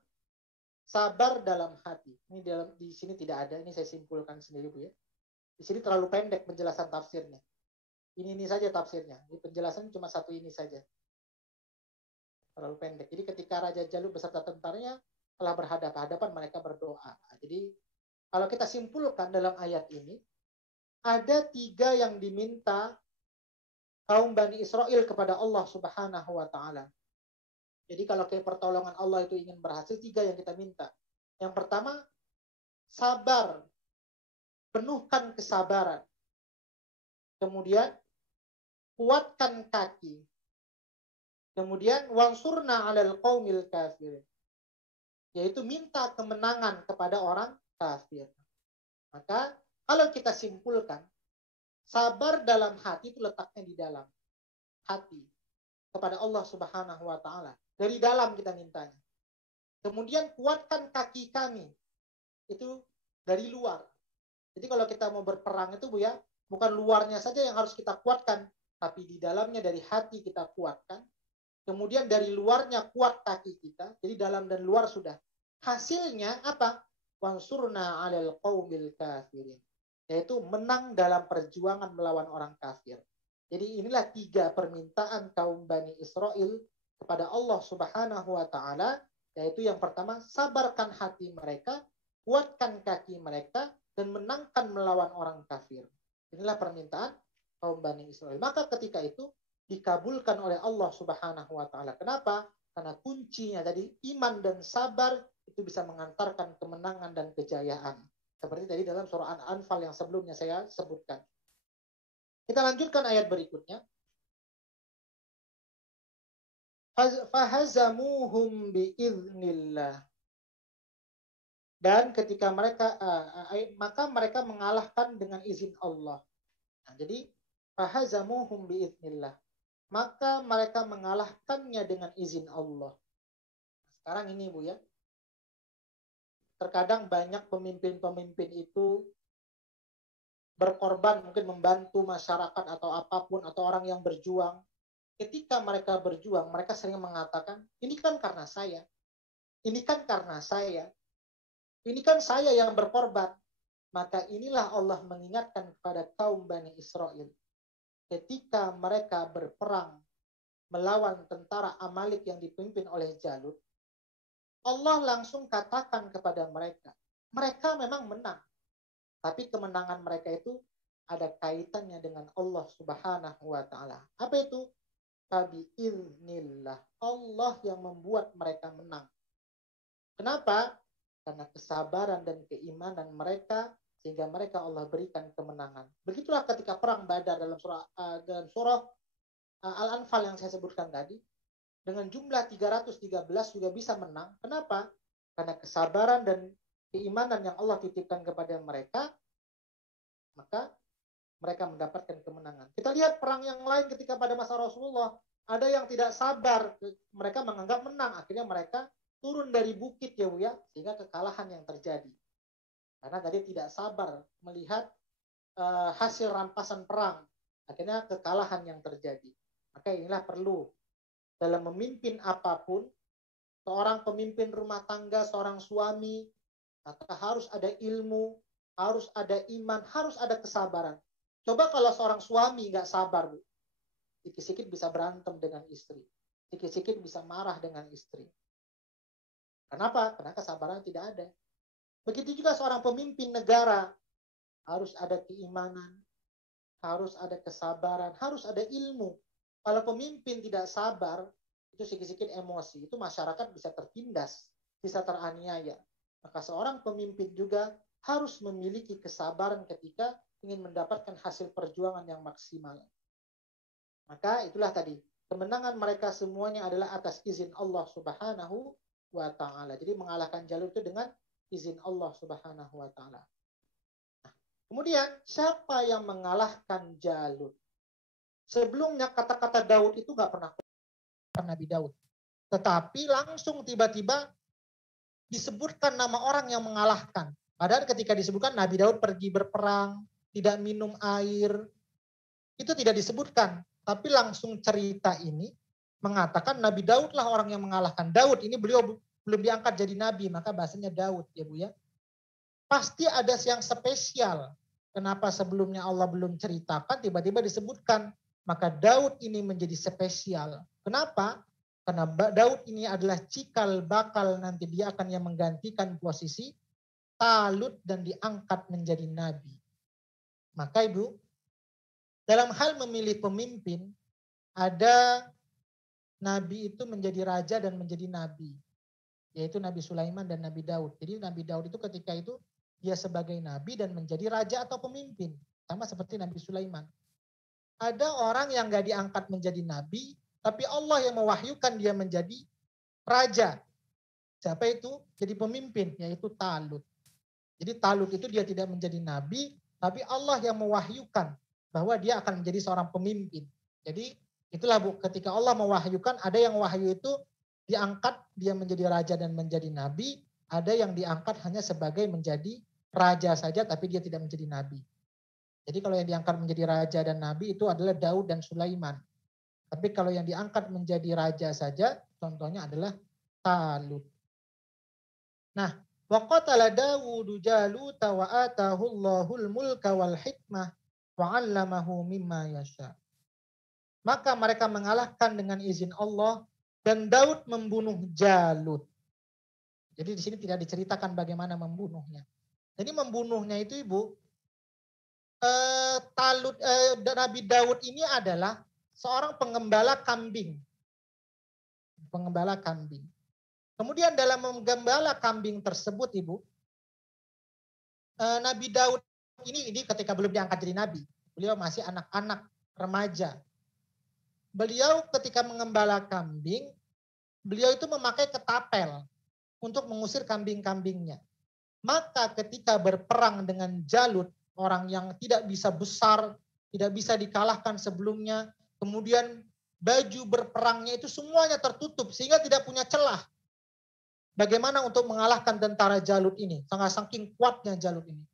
sabar dalam hati. Ini di sini tidak ada, ini saya simpulkan sendiri, Bu ya. Di sini terlalu pendek penjelasan tafsirnya. Ini saja tafsirnya. Di penjelasan cuma satu ini saja. Terlalu pendek. Jadi ketika Raja Jalut beserta tentaranya telah berhadapan-hadapan, mereka berdoa. Jadi kalau kita simpulkan dalam ayat ini, ada 3 yang diminta kaum Bani Israel kepada Allah Subhanahu wa Ta'ala. Jadi kalau ke pertolongan Allah itu ingin berhasil, 3 yang kita minta. Yang pertama, sabar. Penuhkan kesabaran. Kemudian, kuatkan kaki. Kemudian, wansurna 'alal qaumil kafirin. Yaitu minta kemenangan kepada orang kafir. Maka, kalau kita simpulkan, sabar dalam hati itu letaknya di dalam hati. Kepada Allah Subhanahu wa Ta'ala. Dari dalam kita mintanya. Kemudian kuatkan kaki kami. Itu dari luar. Jadi kalau kita mau berperang itu, Bu ya, bukan luarnya saja yang harus kita kuatkan, tapi di dalamnya dari hati kita kuatkan. Kemudian dari luarnya kuat kaki kita. Jadi dalam dan luar sudah. Hasilnya apa? Wansurna 'alal qaumil kafirin. Yaitu menang dalam perjuangan melawan orang kafir. Jadi inilah 3 permintaan kaum Bani Israel kepada Allah Subhanahu wa Ta'ala, yaitu yang pertama, sabarkan hati mereka, kuatkan kaki mereka, dan menangkan melawan orang kafir. Inilah permintaan kaum Bani Israel. Maka ketika itu dikabulkan oleh Allah Subhanahu wa taala. Kenapa? Karena kuncinya tadi iman dan sabar itu bisa mengantarkan kemenangan dan kejayaan. Seperti tadi dalam surah Al-Anfal yang sebelumnya saya sebutkan. Kita lanjutkan ayat berikutnya. Fahazamuhum biiznillah. Dan ketika maka mereka mengalahkan dengan izin Allah. Nah, jadi fahazamuhum biiznillah. Maka mereka mengalahkannya dengan izin Allah. Sekarang ini Bu ya. Terkadang banyak pemimpin-pemimpin itu berkorban, mungkin membantu masyarakat atau apapun, atau orang yang berjuang. Ketika mereka berjuang, mereka sering mengatakan, ini kan karena saya. Ini kan karena saya. Ini kan saya yang berkorban. Maka inilah Allah mengingatkan kepada kaum Bani Israel. Ketika mereka berperang melawan tentara Amalik yang dipimpin oleh Jalut, Allah langsung katakan kepada mereka, mereka memang menang. Tapi kemenangan mereka itu ada kaitannya dengan Allah Subhanahu wa taala. Apa itu? Fabiiznillah. Allah yang membuat mereka menang. Kenapa? Karena kesabaran dan keimanan mereka, sehingga mereka Allah berikan kemenangan. Begitulah ketika perang Badar dalam surah Al-Anfal yang saya sebutkan tadi, dengan jumlah 313 juga bisa menang. Kenapa? Karena kesabaran dan keimanan yang Allah titipkan kepada mereka, maka mereka mendapatkan kemenangan. Kita lihat perang yang lain ketika pada masa Rasulullah, ada yang tidak sabar, mereka menganggap menang, akhirnya mereka turun dari bukit ya Bu ya, sehingga kekalahan yang terjadi. Karena tadi tidak sabar melihat hasil rampasan perang, akhirnya kekalahan yang terjadi. Maka inilah perlu dalam memimpin apapun, seorang pemimpin rumah tangga, seorang suami, maka harus ada ilmu, harus ada iman, harus ada kesabaran. Coba kalau seorang suami nggak sabar, Bu, sikit-sikit bisa berantem dengan istri, sikit-sikit bisa marah dengan istri. Kenapa? Karena kesabaran tidak ada. Begitu juga seorang pemimpin negara, harus ada keimanan, harus ada kesabaran, harus ada ilmu. Kalau pemimpin tidak sabar, itu sikit-sikit emosi, itu masyarakat bisa tertindas, bisa teraniaya. Maka seorang pemimpin juga harus memiliki kesabaran ketika ingin mendapatkan hasil perjuangan yang maksimal. Maka itulah tadi, kemenangan mereka semuanya adalah atas izin Allah Subhanahu wa ta'ala. Jadi mengalahkan Jalut itu dengan izin Allah Subhanahu wa ta'ala. Nah, kemudian siapa yang mengalahkan Jalut? Sebelumnya kata-kata Daud itu nggak pernah Nabi Daud. Tetapi langsung tiba-tiba disebutkan nama orang yang mengalahkan. Padahal ketika disebutkan Nabi Daud pergi berperang, tidak minum air, itu tidak disebutkan. Tapi langsung cerita ini mengatakan Nabi Daud lah orang yang mengalahkan. Daud ini beliau belum diangkat jadi nabi, maka bahasanya Daud ya Bu ya. Pasti ada yang spesial. Kenapa sebelumnya Allah belum ceritakan, tiba-tiba disebutkan. Maka Daud ini menjadi spesial. Kenapa? Karena Daud ini adalah cikal bakal nanti dia akan yang menggantikan posisi Talut dan diangkat menjadi nabi. Maka Ibu, dalam hal memilih pemimpin, ada nabi itu menjadi raja dan menjadi nabi. Yaitu Nabi Sulaiman dan Nabi Daud. Jadi Nabi Daud itu ketika itu dia sebagai nabi dan menjadi raja atau pemimpin. Sama seperti Nabi Sulaiman. Ada orang yang gak diangkat menjadi nabi, tapi Allah yang mewahyukan dia menjadi raja. Siapa itu? Jadi pemimpin, yaitu Talut. Jadi Talut itu dia tidak menjadi nabi, tapi Allah yang mewahyukan bahwa dia akan menjadi seorang pemimpin. Jadi itulah Bu, ketika Allah mewahyukan, ada yang wahyu itu diangkat dia menjadi raja dan menjadi nabi, ada yang diangkat hanya sebagai menjadi raja saja tapi dia tidak menjadi nabi. Jadi kalau yang diangkat menjadi raja dan nabi itu adalah Daud dan Sulaiman. Tapi kalau yang diangkat menjadi raja saja, contohnya adalah Talut. Nah, wa qatala Dawudu Jaluta wa atahu Allahul mulka wal hikmah wa 'allamahu mimma yasha. Maka mereka mengalahkan dengan izin Allah dan Daud membunuh Jalut. Jadi di sini tidak diceritakan bagaimana membunuhnya. Jadi membunuhnya itu Ibu, Nabi Daud ini adalah seorang penggembala kambing. Penggembala kambing. Kemudian dalam menggembala kambing tersebut, Ibu, Nabi Daud ini ketika belum diangkat jadi nabi. Beliau masih anak-anak, remaja. Beliau ketika mengembala kambing, beliau itu memakai ketapel untuk mengusir kambing-kambingnya. Maka ketika berperang dengan Jalut, orang yang tidak bisa besar, tidak bisa dikalahkan sebelumnya, kemudian baju berperangnya itu semuanya tertutup sehingga tidak punya celah. Bagaimana untuk mengalahkan tentara Jalut ini? Saking kuatnya Jalut ini.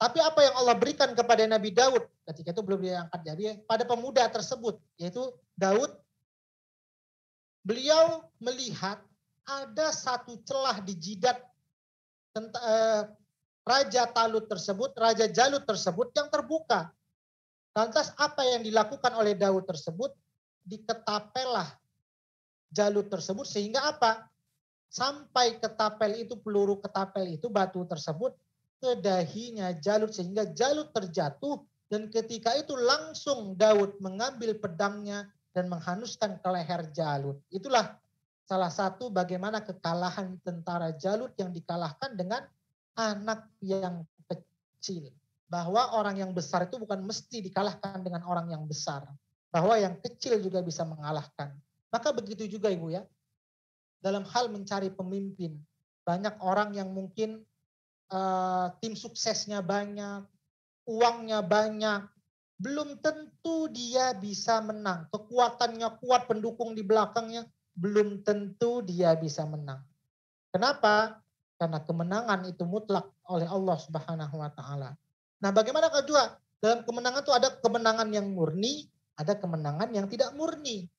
Tapi apa yang Allah berikan kepada Nabi Daud ketika itu belum diangkat jadi pada pemuda tersebut, yaitu Daud, beliau melihat ada satu celah di jidat Raja Talut tersebut, Raja Jalut tersebut yang terbuka. Lantas apa yang dilakukan oleh Daud tersebut? Diketapelah Jalut tersebut sehingga apa? Sampai ketapel itu, peluru ketapel itu, batu tersebut ke dahinya Jalut sehingga Jalut terjatuh dan ketika itu langsung Daud mengambil pedangnya dan menghanuskan ke leher Jalut. Itulah salah satu bagaimana kekalahan tentara Jalut yang dikalahkan dengan anak yang kecil. Bahwa orang yang besar itu bukan mesti dikalahkan dengan orang yang besar. Bahwa yang kecil juga bisa mengalahkan. Maka begitu juga Ibu ya. Dalam hal mencari pemimpin. Banyak orang yang mungkin tim suksesnya banyak, uangnya banyak, belum tentu dia bisa menang. Kekuatannya kuat, pendukung di belakangnya, belum tentu dia bisa menang. Kenapa? Karena kemenangan itu mutlak oleh Allah Subhanahu wa taala. Nah, bagaimana kedua? Dalam kemenangan itu ada kemenangan yang murni, ada kemenangan yang tidak murni.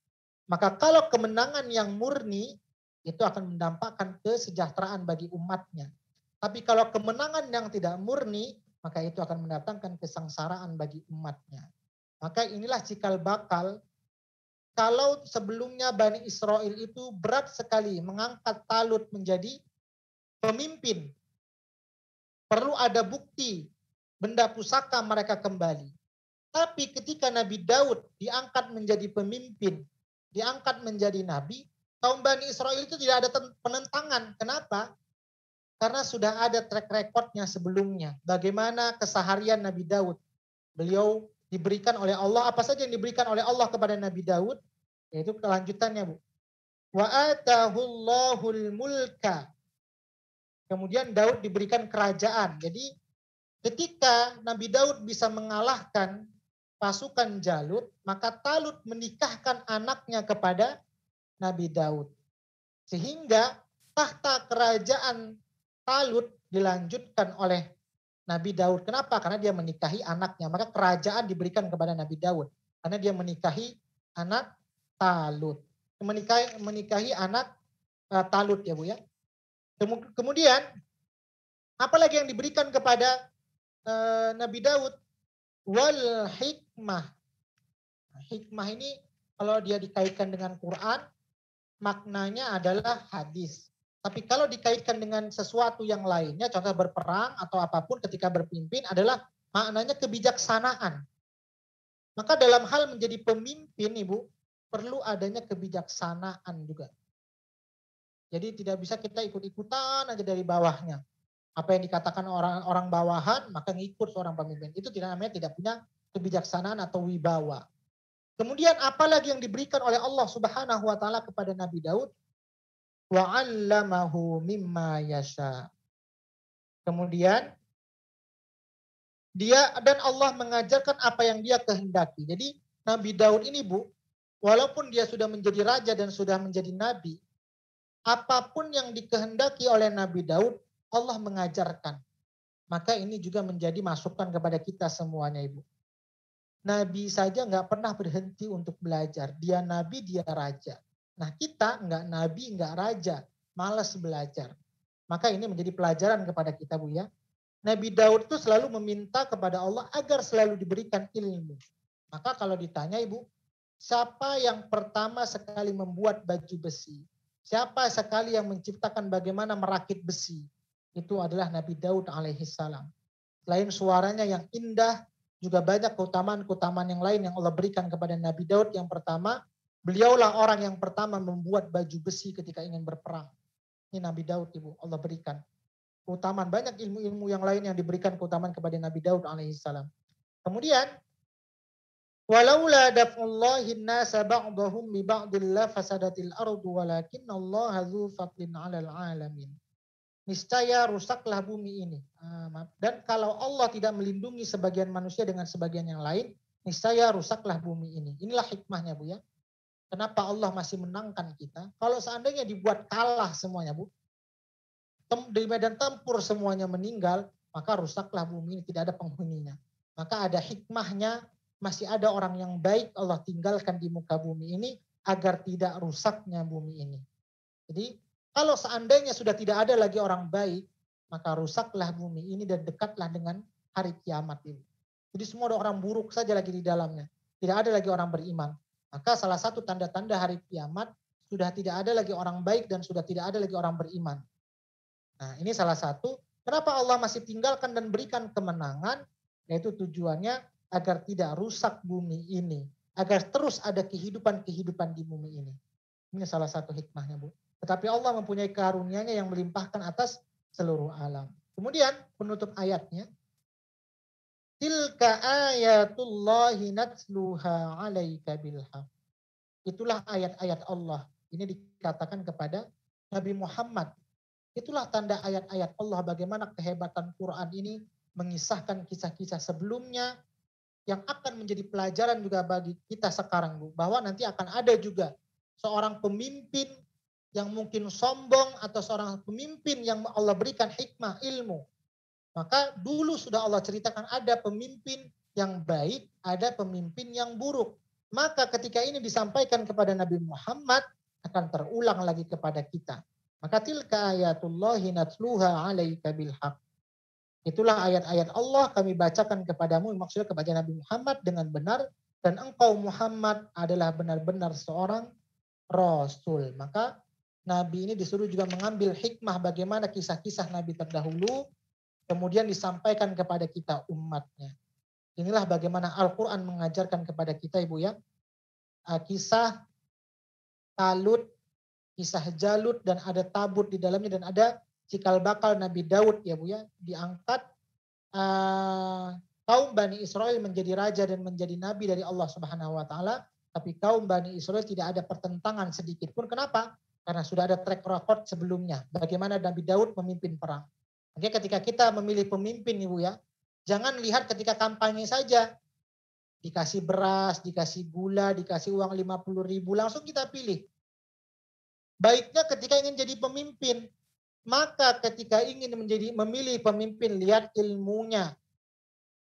Maka kalau kemenangan yang murni itu akan mendampakkan kesejahteraan bagi umatnya. Tapi kalau kemenangan yang tidak murni, maka itu akan mendatangkan kesengsaraan bagi umatnya. Maka inilah cikal bakal. Kalau sebelumnya Bani Israel itu berat sekali mengangkat Talut menjadi pemimpin. Perlu ada bukti benda pusaka mereka kembali. Tapi ketika Nabi Daud diangkat menjadi pemimpin, diangkat menjadi nabi, kaum Bani Israel itu tidak ada penentangan. Kenapa? Karena sudah ada track recordnya sebelumnya. Bagaimana keseharian Nabi Daud. Beliau diberikan oleh Allah, apa saja yang diberikan oleh Allah kepada Nabi Daud, yaitu kelanjutannya Bu. Wa atahullahul mulka. Kemudian Daud diberikan kerajaan. Jadi ketika Nabi Daud bisa mengalahkan pasukan Jalut, maka Talut menikahkan anaknya kepada Nabi Daud. Sehingga tahta kerajaan Talut dilanjutkan oleh Nabi Daud. Kenapa? Karena dia menikahi anaknya. Maka kerajaan diberikan kepada Nabi Daud. Karena dia menikahi anak Talut. Menikahi anak Talut ya Bu ya. Kemudian, apalagi yang diberikan kepada Nabi Daud? Wal hikmah. Hikmah ini kalau dia dikaitkan dengan Quran, maknanya adalah hadis. Tapi kalau dikaitkan dengan sesuatu yang lainnya, contoh berperang atau apapun ketika berpimpin adalah maknanya kebijaksanaan. Maka dalam hal menjadi pemimpin Ibu, perlu adanya kebijaksanaan juga. Jadi tidak bisa kita ikut-ikutan aja dari bawahnya. Apa yang dikatakan orang bawahan, maka ngikut seorang pemimpin. Itu namanya tidak punya kebijaksanaan atau wibawa. Kemudian apalagi yang diberikan oleh Allah Subhanahu wa taala kepada Nabi Daud? Wa 'allamahu mimma yasha. Kemudian dia dan Allah mengajarkan apa yang dia kehendaki. Jadi Nabi Daud ini Bu, walaupun dia sudah menjadi raja dan sudah menjadi nabi, apapun yang dikehendaki oleh Nabi Daud, Allah mengajarkan. Maka ini juga menjadi masukan kepada kita semuanya Ibu. Nabi saja nggak pernah berhenti untuk belajar. Dia nabi, dia raja. Nah kita nggak nabi, nggak raja, malas belajar. Maka ini menjadi pelajaran kepada kita Bu ya. Nabi Daud itu selalu meminta kepada Allah agar selalu diberikan ilmu. Maka kalau ditanya Ibu, siapa yang pertama sekali membuat baju besi? Siapa sekali yang menciptakan bagaimana merakit besi? Itu adalah Nabi Daud alaihissalam. Selain suaranya yang indah, juga banyak keutamaan-keutamaan yang lain yang Allah berikan kepada Nabi Daud. Yang pertama, beliaulah orang yang pertama membuat baju besi ketika ingin berperang. Ini Nabi Daud, Ibu, Allah berikan. Keutamaan banyak ilmu-ilmu yang lain yang diberikan keutamaan kepada Nabi Daud alaihissalam. Kemudian, walaula daf'ullahi an-nasa ba'dahum bi ba'dil la fasadatil ardu walakinallaha dzu fadlin 'alal 'alamin. Niscaya rusaklah bumi ini. Dan kalau Allah tidak melindungi sebagian manusia dengan sebagian yang lain, niscaya rusaklah bumi ini. Inilah hikmahnya, Bu, ya. Kenapa Allah masih menangkan kita? Kalau seandainya dibuat kalah semuanya, Bu, di medan tempur semuanya meninggal, maka rusaklah bumi ini, tidak ada penghuninya. Maka ada hikmahnya, masih ada orang yang baik Allah tinggalkan di muka bumi ini agar tidak rusaknya bumi ini. Jadi kalau seandainya sudah tidak ada lagi orang baik, maka rusaklah bumi ini dan dekatlah dengan hari kiamat ini. Jadi semua ada orang buruk saja lagi di dalamnya. Tidak ada lagi orang beriman. Maka salah satu tanda-tanda hari kiamat, sudah tidak ada lagi orang baik dan sudah tidak ada lagi orang beriman. Nah, ini salah satu. Kenapa Allah masih tinggalkan dan berikan kemenangan? Yaitu tujuannya agar tidak rusak bumi ini. Agar terus ada kehidupan-kehidupan di bumi ini. Ini salah satu hikmahnya, Bu. Tetapi Allah mempunyai karunia-Nya yang melimpahkan atas seluruh alam. Kemudian penutup ayatnya. Tilka ayatullahi natsluha 'alaika bilhaq. Itulah ayat-ayat Allah. Ini dikatakan kepada Nabi Muhammad. Itulah tanda ayat-ayat Allah bagaimana kehebatan Quran ini mengisahkan kisah-kisah sebelumnya yang akan menjadi pelajaran juga bagi kita sekarang, Bu. Bahwa nanti akan ada juga seorang pemimpin yang mungkin sombong atau seorang pemimpin yang Allah berikan hikmah, ilmu. Maka dulu sudah Allah ceritakan ada pemimpin yang baik, ada pemimpin yang buruk. Maka ketika ini disampaikan kepada Nabi Muhammad akan terulang lagi kepada kita. Maka tilka ayatullahi natsluha 'alaika bilhaq. Itulah ayat-ayat Allah kami bacakan kepadamu, maksudnya kepada Nabi Muhammad dengan benar, dan engkau Muhammad adalah benar-benar seorang Rasul. Maka Nabi ini disuruh juga mengambil hikmah bagaimana kisah-kisah Nabi terdahulu, kemudian disampaikan kepada kita umatnya. Inilah bagaimana Al-Quran mengajarkan kepada kita, Ibu, ya. Kisah Talut, kisah Jalut, dan ada Tabut di dalamnya, dan ada cikal bakal Nabi Daud, ya, Bu, ya. Diangkat kaum Bani Israel menjadi raja dan menjadi nabi dari Allah Subhanahu wa taala, tapi kaum Bani Israel tidak ada pertentangan sedikit pun. Kenapa? Karena sudah ada track record sebelumnya bagaimana Nabi Daud memimpin perang. Oke, ketika kita memilih pemimpin, Ibu, ya, jangan lihat ketika kampanye saja. Dikasih beras, dikasih gula, dikasih uang 50.000, langsung kita pilih. Baiknya ketika ingin jadi pemimpin, maka ketika ingin memilih pemimpin, lihat ilmunya,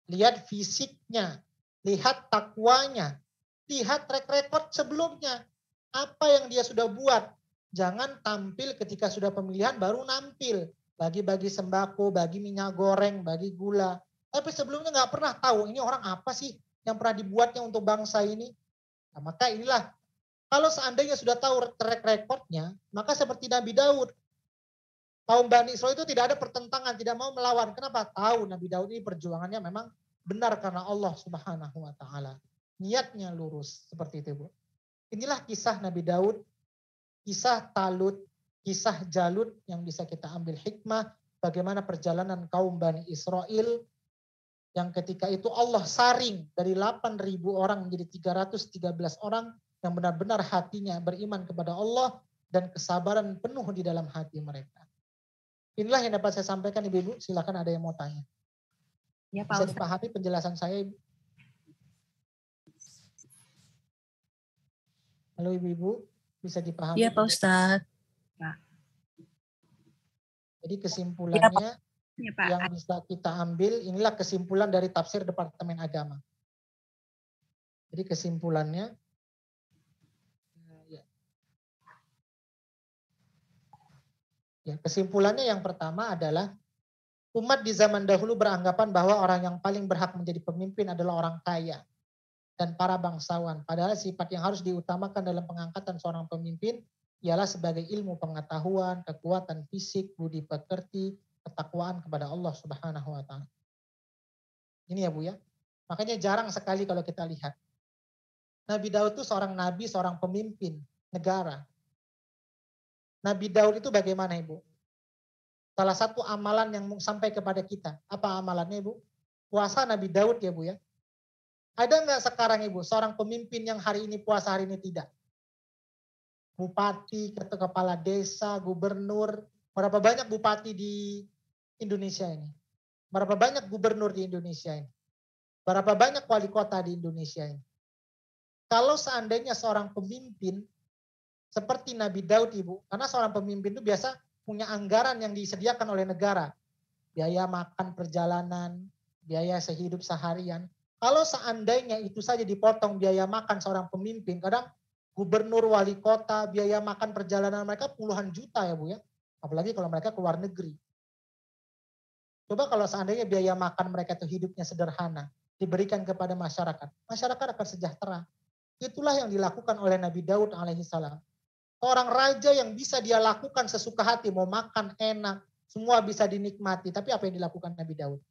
lihat fisiknya, lihat takwanya, lihat track record sebelumnya. Apa yang dia sudah buat. Jangan tampil ketika sudah pemilihan baru nampil. Bagi-bagi sembako, bagi minyak goreng, bagi gula. Tapi sebelumnya nggak pernah tahu ini orang apa sih yang pernah dibuatnya untuk bangsa ini. Nah, maka inilah, kalau seandainya sudah tahu track recordnya, maka seperti Nabi Daud. Kaum Bani Israel itu tidak ada pertentangan, tidak mau melawan. Kenapa? Tahu Nabi Daud ini perjuangannya memang benar karena Allah Subhanahu wa taala. Niatnya lurus, seperti itu, Bu. Inilah kisah Nabi Daud, kisah Talut, kisah Jalut yang bisa kita ambil hikmah bagaimana perjalanan kaum Bani Israel yang ketika itu Allah saring dari 8.000 orang menjadi 313 orang yang benar-benar hatinya beriman kepada Allah dan kesabaran penuh di dalam hati mereka. Inilah yang dapat saya sampaikan, Ibu. Silakan ada yang mau tanya. Ya, Pak Bisa Ustadz. dipahami penjelasan saya, Ibu? Halo Ibu-Ibu, bisa dipahami? Iya, Pak Ustadz. Jadi kesimpulannya Ya, Pak. yang bisa kita ambil, inilah kesimpulan dari tafsir Departemen Agama. Jadi kesimpulannya, kesimpulannya yang pertama adalah umat di zaman dahulu beranggapan bahwa orang yang paling berhak menjadi pemimpin adalah orang kaya dan para bangsawan. Padahal sifat yang harus diutamakan dalam pengangkatan seorang pemimpin ialah sebagai ilmu pengetahuan, kekuatan fisik, budi pekerti, ketakwaan kepada Allah Subhanahu wa taala. Ini ya, Bu, ya. Makanya jarang sekali kalau kita lihat. Nabi Daud itu seorang nabi, seorang pemimpin negara. Nabi Daud itu bagaimana Ibu? Salah satu amalan yang sampai kepada kita. Apa amalannya Ibu? Puasa Nabi Daud ya Bu ya. Ada nggak sekarang Ibu, seorang pemimpin yang hari ini puasa, hari ini tidak? Bupati, kepala desa, gubernur. Berapa banyak bupati di Indonesia ini? Berapa banyak gubernur di Indonesia ini? Berapa banyak wali kota di Indonesia ini? Kalau seandainya seorang pemimpin seperti Nabi Daud Ibu, karena seorang pemimpin itu biasa punya anggaran yang disediakan oleh negara. Biaya makan perjalanan, biaya sehidup seharian. Kalau seandainya itu saja dipotong biaya makan seorang pemimpin, kadang gubernur, wali kota, biaya makan perjalanan mereka puluhan juta ya Bu ya. Apalagi kalau mereka keluar negeri. Coba kalau seandainya biaya makan mereka itu hidupnya sederhana, diberikan kepada masyarakat, masyarakat akan sejahtera. Itulah yang dilakukan oleh Nabi Daud alaihissalam. Seorang raja yang bisa dia lakukan sesuka hati, mau makan enak, semua bisa dinikmati. Tapi apa yang dilakukan Nabi Daud?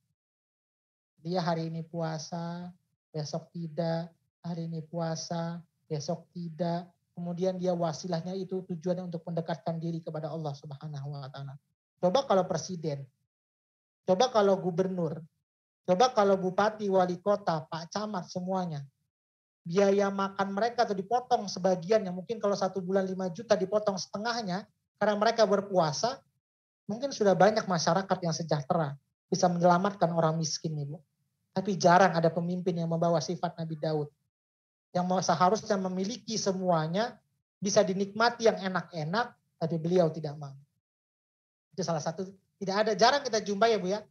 Dia hari ini puasa, besok tidak, hari ini puasa, besok tidak. Kemudian dia wasilahnya itu tujuannya untuk mendekatkan diri kepada Allah Subhanahu wa taala. Coba kalau presiden, coba kalau gubernur, coba kalau bupati, wali kota, Pak Camat semuanya. Biaya makan mereka tuh dipotong sebagian, yang mungkin kalau 1 bulan 5 juta dipotong setengahnya karena mereka berpuasa, mungkin sudah banyak masyarakat yang sejahtera, bisa menyelamatkan orang miskin Ibu. Tapi jarang ada pemimpin yang membawa sifat Nabi Daud, yang seharusnya memiliki semuanya, bisa dinikmati yang enak-enak, tapi beliau tidak mau. Itu salah satu, tidak ada, jarang kita jumpai ya Bu ya.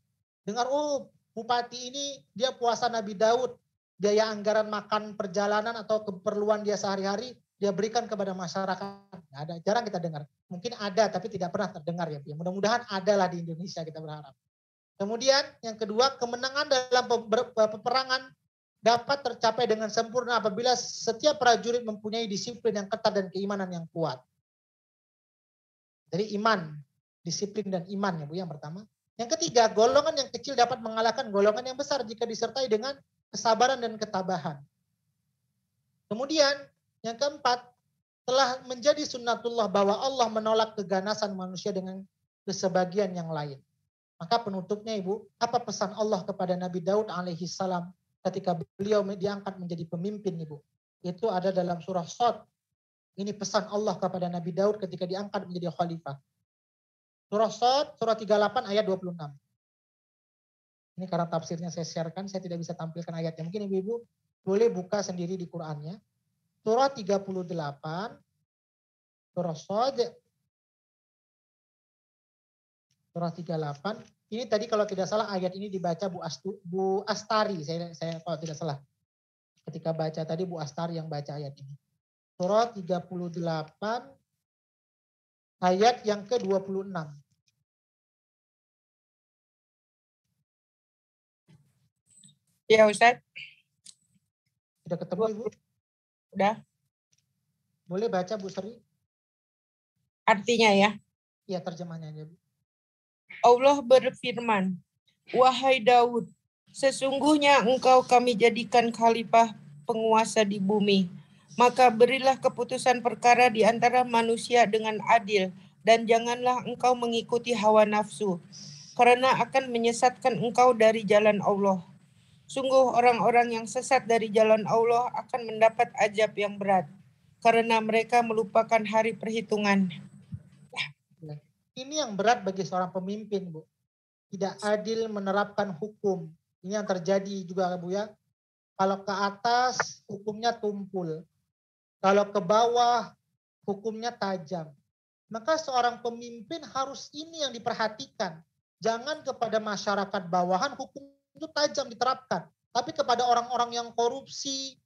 Dengar, oh bupati ini dia puasa Nabi Daud, biaya anggaran makan perjalanan atau keperluan dia sehari-hari dia berikan kepada masyarakat. Nggak ada, jarang kita dengar. Mungkin ada tapi tidak pernah terdengar ya. Mudah-mudahan ada lah di Indonesia, kita berharap. Kemudian yang kedua, kemenangan dalam peperangan dapat tercapai dengan sempurna apabila setiap prajurit mempunyai disiplin yang ketat dan keimanan yang kuat. Jadi iman, disiplin dan iman ya Bu yang pertama. Yang ketiga, golongan yang kecil dapat mengalahkan golongan yang besar jika disertai dengan kesabaran dan ketabahan. Kemudian yang keempat, telah menjadi sunnatullah bahwa Allah menolak keganasan manusia dengan kesebagian yang lain. Maka penutupnya Ibu, apa pesan Allah kepada Nabi Daud alaihissalam ketika beliau diangkat menjadi pemimpin Ibu? Itu ada dalam surah Shad. Ini pesan Allah kepada Nabi Daud ketika diangkat menjadi khalifah. Surah Shad, surah 38 ayat 26. Ini karena tafsirnya saya sharekan, saya tidak bisa tampilkan ayatnya. Mungkin ibu-ibu boleh buka sendiri di Qur'annya. Surah 38, surah Shad, surah 38. Ini tadi kalau tidak salah ayat ini dibaca Bu Astari, saya kalau tidak salah. Ketika baca tadi Bu Astari yang baca ayat ini. Surah 38, ayat yang ke-26. Ya Ustaz. Sudah ketemu Ibu? Udah. Boleh baca Bu Sri? Artinya ya. Iya, terjemahnya aja Bu. Allah berfirman, wahai Daud, sesungguhnya engkau kami jadikan khalifah penguasa di bumi. Maka berilah keputusan perkara di antara manusia dengan adil, dan janganlah engkau mengikuti hawa nafsu, karena akan menyesatkan engkau dari jalan Allah. Sungguh orang-orang yang sesat dari jalan Allah akan mendapat azab yang berat, karena mereka melupakan hari perhitungan. Ini yang berat bagi seorang pemimpin, Bu. Tidak adil menerapkan hukum. Ini yang terjadi juga, Bu ya. Kalau ke atas, hukumnya tumpul. Kalau ke bawah, hukumnya tajam. Maka seorang pemimpin harus ini yang diperhatikan. Jangan kepada masyarakat bawahan hukum itu tajam diterapkan. Tapi kepada orang-orang yang korupsi,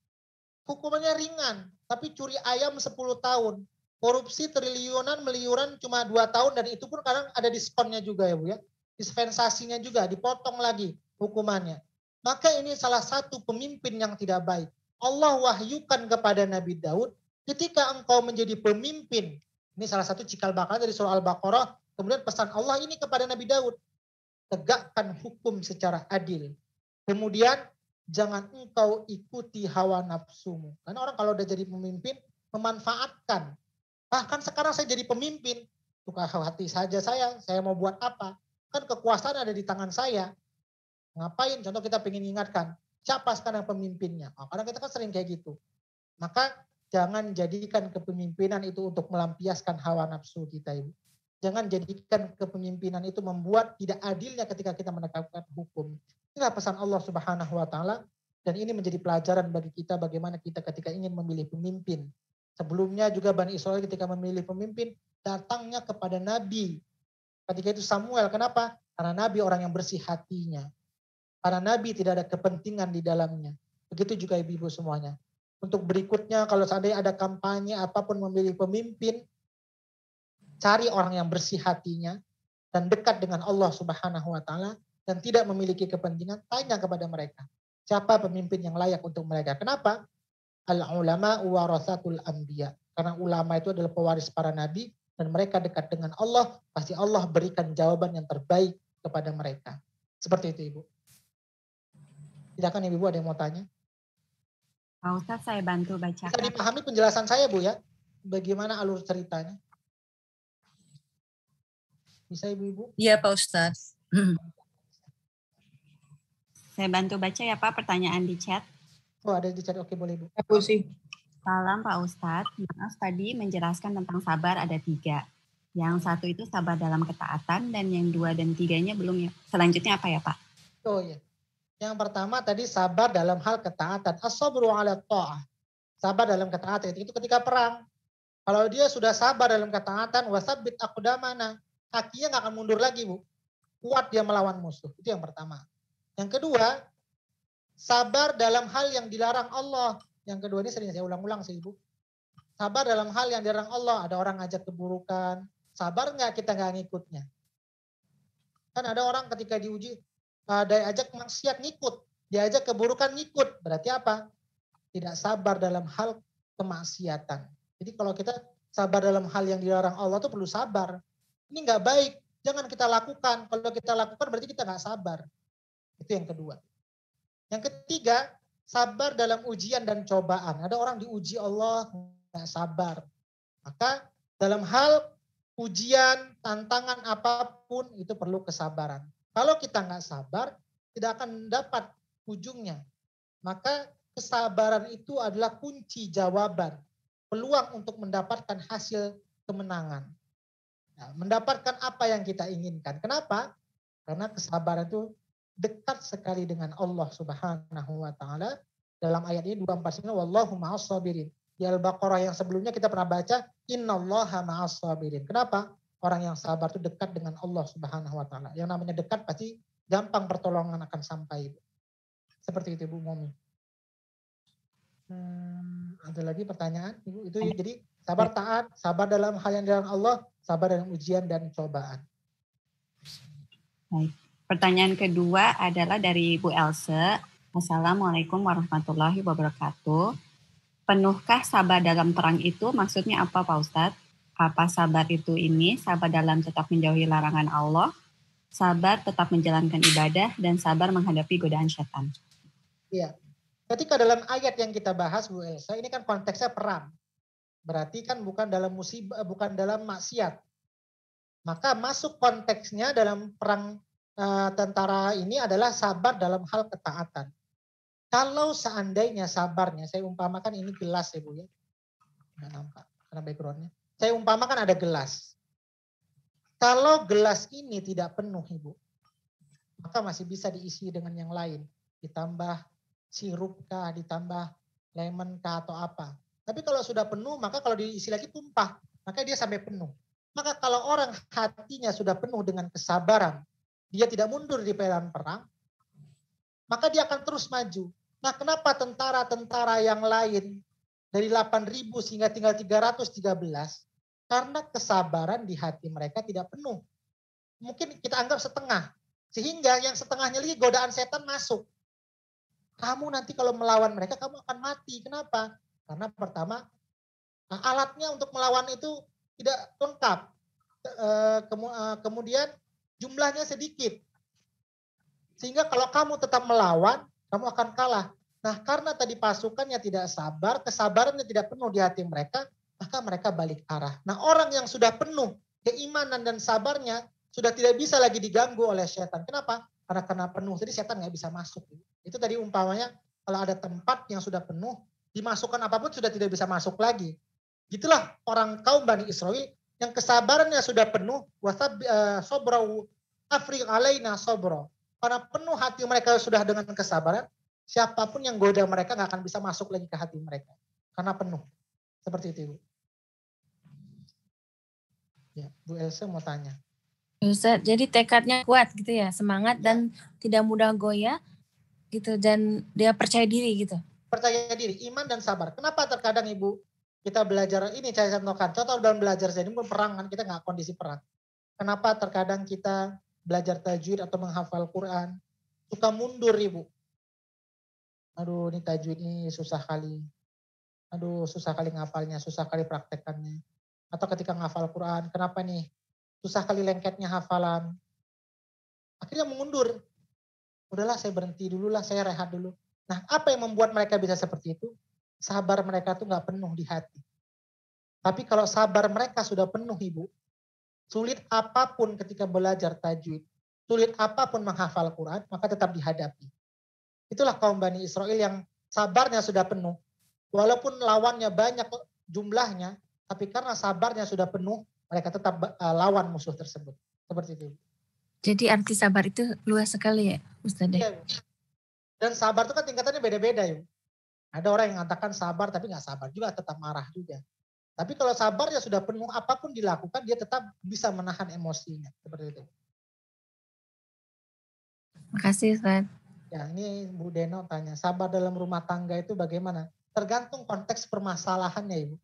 hukumannya ringan. Tapi curi ayam 10 tahun. Korupsi triliunan, meliuran cuma 2 tahun, dan itu pun kadang ada diskonnya juga ya Bu ya. Dispensasinya juga, dipotong lagi hukumannya. Maka ini salah satu pemimpin yang tidak baik. Allah wahyukan kepada Nabi Daud, ketika engkau menjadi pemimpin, ini salah satu cikal bakal dari surah Al-Baqarah, kemudian pesan Allah ini kepada Nabi Daud, tegakkan hukum secara adil. Kemudian jangan engkau ikuti hawa nafsumu. Karena orang kalau udah jadi pemimpin, memanfaatkan. Bahkan sekarang saya jadi pemimpin, suka hati saja saya mau buat apa? Kan kekuasaan ada di tangan saya. Ngapain? Contoh kita pengen ingatkan, siapa sekarang pemimpinnya? Oh, karena kita kan sering kayak gitu. Maka jangan jadikan kepemimpinan itu untuk melampiaskan hawa nafsu kita, Ibu. Jangan jadikan kepemimpinan itu membuat tidak adilnya ketika kita menegakkan hukum. Inilah pesan Allah Subhanahu wa taala, dan ini menjadi pelajaran bagi kita bagaimana kita ketika ingin memilih pemimpin. Sebelumnya juga Bani Israel ketika memilih pemimpin datangnya kepada Nabi. Ketika itu Samuel, kenapa? Karena Nabi orang yang bersih hatinya. Karena Nabi tidak ada kepentingan di dalamnya. Begitu juga ibu-ibu semuanya. Untuk berikutnya kalau seandainya ada kampanye apapun memilih pemimpin, cari orang yang bersih hatinya dan dekat dengan Allah Subhanahu wa taala dan tidak memiliki kepentingan, tanya kepada mereka. Siapa pemimpin yang layak untuk mereka? Kenapa? Al-ulama warasatul anbiya. Karena ulama itu adalah pewaris para nabi dan mereka dekat dengan Allah, pasti Allah berikan jawaban yang terbaik kepada mereka. Seperti itu, Ibu. Silakan Ibu, ada yang mau tanya? Pak Ustadz, saya bantu bacakan. Bisa dipahami penjelasan saya, Bu, ya? Bagaimana alur ceritanya? Bisa Ibu-Ibu? Iya Pak Ustadz. Saya bantu baca ya Pak pertanyaan di chat. Oh, ada di chat. Oke, boleh Bu. Aku sih. Salam Pak Ustadz, maaf tadi menjelaskan tentang sabar ada 3. Yang satu itu sabar dalam ketaatan dan yang 2 dan 3-nya belum ya. Selanjutnya apa ya Pak? Oh iya. Yang pertama tadi sabar dalam hal ketaatan. As-sabru ala ta'ah. Sabar dalam ketaatan. Itu ketika perang. Kalau dia sudah sabar dalam ketaatan, wasabbit aqdamana. Kakinya nggak akan mundur lagi, Bu. Kuat dia melawan musuh. Itu yang pertama. Yang kedua, sabar dalam hal yang dilarang Allah. Yang kedua ini sering saya ulang-ulang sih, Ibu. Sabar dalam hal yang dilarang Allah. Ada orang ngajak keburukan. Sabar nggak kita nggak ngikutnya? Kan ada orang ketika diuji, diajak maksiat ngikut. Diajak keburukan ngikut. Berarti apa? Tidak sabar dalam hal kemaksiatan. Jadi kalau kita sabar dalam hal yang dilarang Allah itu perlu sabar. Ini nggak baik. Jangan kita lakukan. Kalau kita lakukan berarti kita nggak sabar. Itu yang kedua. Yang ketiga, sabar dalam ujian dan cobaan. Ada orang diuji Allah nggak sabar. Maka dalam hal ujian, tantangan apapun itu perlu kesabaran. Kalau kita nggak sabar, tidak akan dapat ujungnya. Maka kesabaran itu adalah kunci jawaban. Peluang untuk mendapatkan hasil kemenangan. Nah, mendapatkan apa yang kita inginkan. Kenapa? Karena kesabaran itu dekat sekali dengan Allah Subhanahu wa taala. Dalam ayat ini 249 wallahu ma'as sabirin. Di Al-Baqarah yang sebelumnya kita pernah baca innallaha ma'as sabirin. Kenapa? Orang yang sabar itu dekat dengan Allah Subhanahu wa taala. Yang namanya dekat pasti gampang pertolongan akan sampai. Seperti itu Bu Momi. Ada lagi pertanyaan Ibu? Itu jadi sabar taat, sabar dalam hal yang dilarang Allah, sabar dalam ujian dan cobaan. Baik. Pertanyaan kedua adalah dari Bu Else. Assalamualaikum warahmatullahi wabarakatuh. Penuhkah sabar dalam perang itu maksudnya apa Pak Ustadz? Apa sabar itu ini? Sabar dalam tetap menjauhi larangan Allah, sabar tetap menjalankan ibadah, dan sabar menghadapi godaan setan. Iya. Ketika dalam ayat yang kita bahas Bu Elsa, ini kan konteksnya perang. Berarti kan bukan dalam musibah, bukan dalam maksiat. Maka masuk konteksnya dalam perang tentara ini adalah sabar dalam hal ketaatan. Kalau seandainya sabarnya, saya umpamakan ini gelas ya Bu ya. Nggak nampak karena backgroundnya. Saya umpamakan ada gelas. Kalau gelas ini tidak penuh Ibu, maka masih bisa diisi dengan yang lain. Ditambah sirup kah, ditambah lemon kah atau apa. Tapi kalau sudah penuh, maka kalau diisi lagi tumpah. Maka dia sampai penuh. Maka kalau orang hatinya sudah penuh dengan kesabaran, dia tidak mundur di medan perang, maka dia akan terus maju. Nah, kenapa tentara-tentara yang lain dari 8.000 sehingga tinggal 313? Karena kesabaran di hati mereka tidak penuh. Mungkin kita anggap setengah. Sehingga yang setengahnya lagi godaan setan masuk. Kamu nanti kalau melawan mereka, kamu akan mati. Kenapa? Karena pertama, alatnya untuk melawan itu tidak lengkap. Kemudian jumlahnya sedikit. Sehingga kalau kamu tetap melawan, kamu akan kalah. Nah, karena tadi pasukannya tidak sabar, kesabarannya tidak penuh di hati mereka, maka mereka balik arah. Nah, orang yang sudah penuh keimanan dan sabarnya sudah tidak bisa lagi diganggu oleh setan. Kenapa? Karena penuh, jadi setan nggak bisa masuk. Itu tadi umpamanya kalau ada tempat yang sudah penuh, dimasukkan apapun sudah tidak bisa masuk lagi. Gitulah orang kaum Bani Israel yang kesabarannya sudah penuh, sobrau afrig alaina sobro. Karena penuh hati mereka sudah dengan kesabaran, siapapun yang goda mereka nggak akan bisa masuk lagi ke hati mereka. Karena penuh. Seperti itu, Ibu. Ya, Bu Elsa mau tanya. Ustaz, jadi tekadnya kuat gitu ya, semangat dan tidak mudah goyah gitu, dan dia percaya diri gitu. Percaya diri, iman dan sabar. Kenapa terkadang Ibu kita belajar, ini saya contohkan, contoh dalam belajar saya ini perang kan, kita nggak kondisi perang. Kenapa terkadang kita belajar tajwid atau menghafal Quran, suka mundur Ibu. Aduh ini tajwid ini susah kali. Aduh susah kali ngafalnya, susah kali praktekannya. Atau ketika ngafal Quran, kenapa nih? Susah kali lengketnya hafalan. Akhirnya mengundur. Udahlah saya berhenti dulu lah, saya rehat dulu. Nah apa yang membuat mereka bisa seperti itu? Sabar mereka tuh gak penuh di hati. Tapi kalau sabar mereka sudah penuh Ibu, sulit apapun ketika belajar tajwid, sulit apapun menghafal Quran, maka tetap dihadapi. Itulah kaum Bani Israel yang sabarnya sudah penuh. Walaupun lawannya banyak jumlahnya, tapi karena sabarnya sudah penuh, mereka tetap lawan musuh tersebut. Seperti itu. Jadi arti sabar itu luas sekali ya, Ustaz. Iya. Dan sabar itu kan tingkatannya beda-beda ya. Ada orang yang mengatakan sabar tapi nggak sabar juga, tetap marah juga. Tapi kalau sabarnya sudah penuh, apapun dilakukan, dia tetap bisa menahan emosinya. Seperti itu. Makasih, Ustaz. Ya, ini Bu Deno tanya, sabar dalam rumah tangga itu bagaimana? Tergantung konteks permasalahannya, Ibu.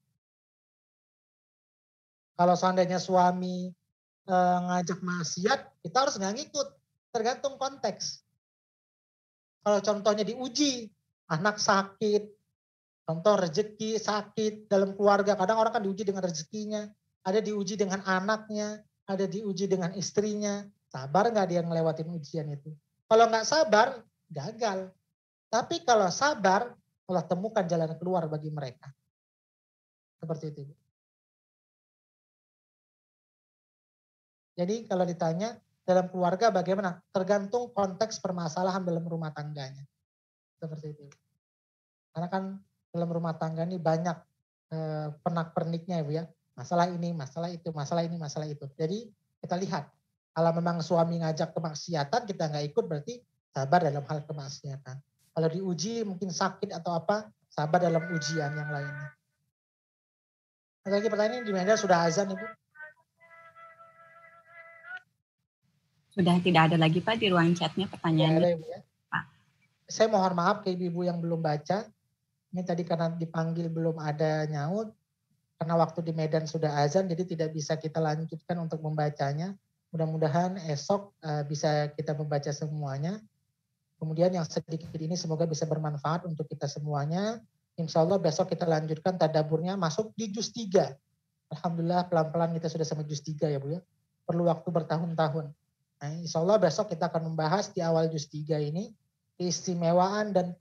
Kalau seandainya suami ngajak maksiat, kita harus nggak ngikut. Tergantung konteks. Kalau contohnya diuji, anak sakit, contoh rezeki sakit dalam keluarga, kadang orang kan diuji dengan rezekinya, ada diuji dengan anaknya, ada diuji dengan istrinya. Sabar nggak dia ngelewatin ujian itu? Kalau nggak sabar, gagal. Tapi kalau sabar, Allah temukan jalan keluar bagi mereka. Seperti itu. Jadi kalau ditanya dalam keluarga bagaimana? Tergantung konteks permasalahan dalam rumah tangganya. Seperti itu. Karena kan dalam rumah tangga ini banyak pernak-perniknya Ibu ya. Masalah ini, masalah itu, masalah ini, masalah itu. Jadi kita lihat. Kalau memang suami ngajak kemaksiatan, kita nggak ikut berarti sabar dalam hal kemaksiatan. Kalau diuji mungkin sakit atau apa, sabar dalam ujian yang lainnya. Ada lagi pertanyaan di media sudah azan Ibu? Sudah tidak ada lagi Pak di ruang chatnya pertanyaannya. Ada, Ibu, ya. Saya mohon maaf ke ibu-ibu yang belum baca. Ini tadi karena dipanggil belum ada nyaut. Karena waktu di Medan sudah azan, jadi tidak bisa kita lanjutkan untuk membacanya. Mudah-mudahan esok bisa kita membaca semuanya. Kemudian yang sedikit ini semoga bisa bermanfaat untuk kita semuanya. Insya Allah besok kita lanjutkan tadaburnya masuk di juz 3. Alhamdulillah pelan-pelan kita sudah sampai juz 3 ya Bu ya. Perlu waktu bertahun-tahun. Nah, insya Allah besok kita akan membahas di awal juz 3 ini keistimewaan dan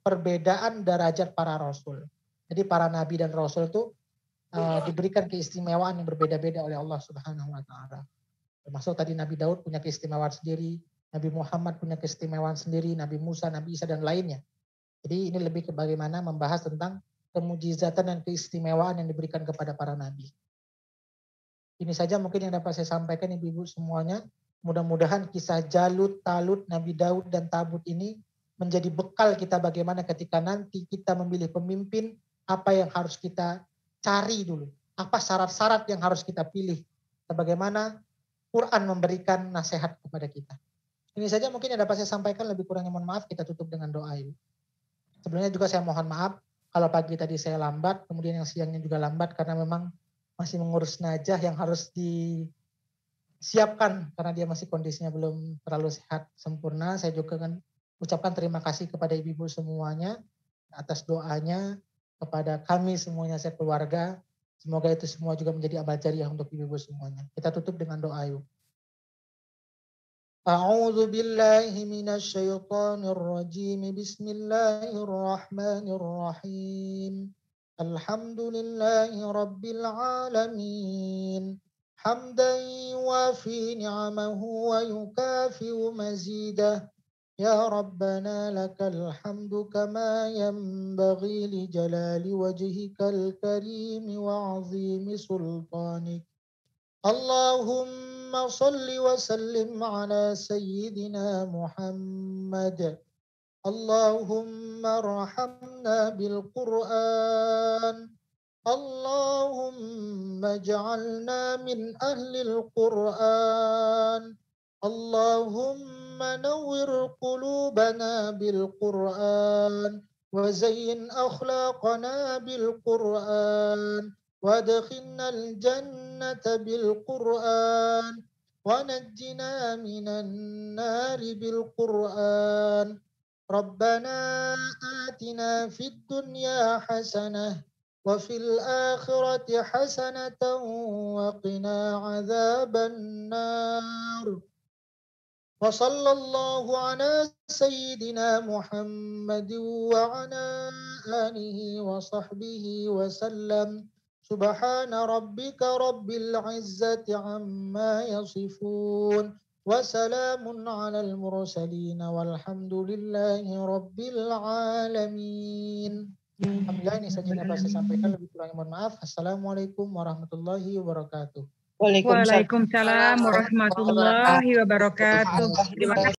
perbedaan derajat para rasul. Jadi para nabi dan rasul itu diberikan keistimewaan yang berbeda-beda oleh Allah Subhanahu wa taala. Termasuk tadi Nabi Daud punya keistimewaan sendiri, Nabi Muhammad punya keistimewaan sendiri, Nabi Musa, Nabi Isa dan lainnya. Jadi ini lebih ke bagaimana membahas tentang kemujizatan dan keistimewaan yang diberikan kepada para nabi. Ini saja mungkin yang dapat saya sampaikan ibu-ibu semuanya. Mudah-mudahan kisah Jalut, Talut, Nabi Daud dan Tabut ini menjadi bekal kita bagaimana ketika nanti kita memilih pemimpin, apa yang harus kita cari dulu. Apa syarat-syarat yang harus kita pilih. Bagaimana Quran memberikan nasihat kepada kita. Ini saja mungkin yang dapat saya sampaikan, lebih kurangnya mohon maaf, kita tutup dengan doa ini. Sebelumnya juga saya mohon maaf kalau pagi tadi saya lambat, kemudian yang siangnya juga lambat karena memang masih mengurus najah yang harus disiapkan karena dia masih kondisinya belum terlalu sehat sempurna. Saya juga kan ucapkan terima kasih kepada ibu-ibu semuanya atas doanya, kepada kami semuanya sekeluarga. Semoga itu semua juga menjadi amal jariah untuk ibu-ibu semuanya. Kita tutup dengan doa yuk. أعوذ بالله من الشيطان الرجيم بسم الله الرحمن الرحيم الحمد لله رب العالمين حمدا يوافي نعمه ويكافئ مزيده يا ربنا لك الحمد كما ينبغي لجلال وجهك الكريم وعظيم سلطانك اللهم صل وسلم على سيدنا محمد اللهم ارحمنا بالقرآن اللهم اجعلنا من أهل القرآن اللهم نور قلوبنا بالقرآن وزين أخلاقنا بالقرآن وادخلنا الجنة بالقرآن ونجنا من النار بالقرآن ربنا آتنا في الدنيا حسنة وفي الآخرة حسنة وقنا عذاب النار وصلى الله على سيدنا محمد وعلى آله وصحبه وسلم سبحان ربك رب العزة عما يصفون وسلام على المرسلين والحمد لله رب العالمين. Alhamdulillah, ini saja yang dapat saya sampaikan, lebih kurangnya mohon maaf. Assalamualaikum warahmatullahi wabarakatuh. Waalaikumsalam warahmatullahi wabarakatuh. Terima kasih.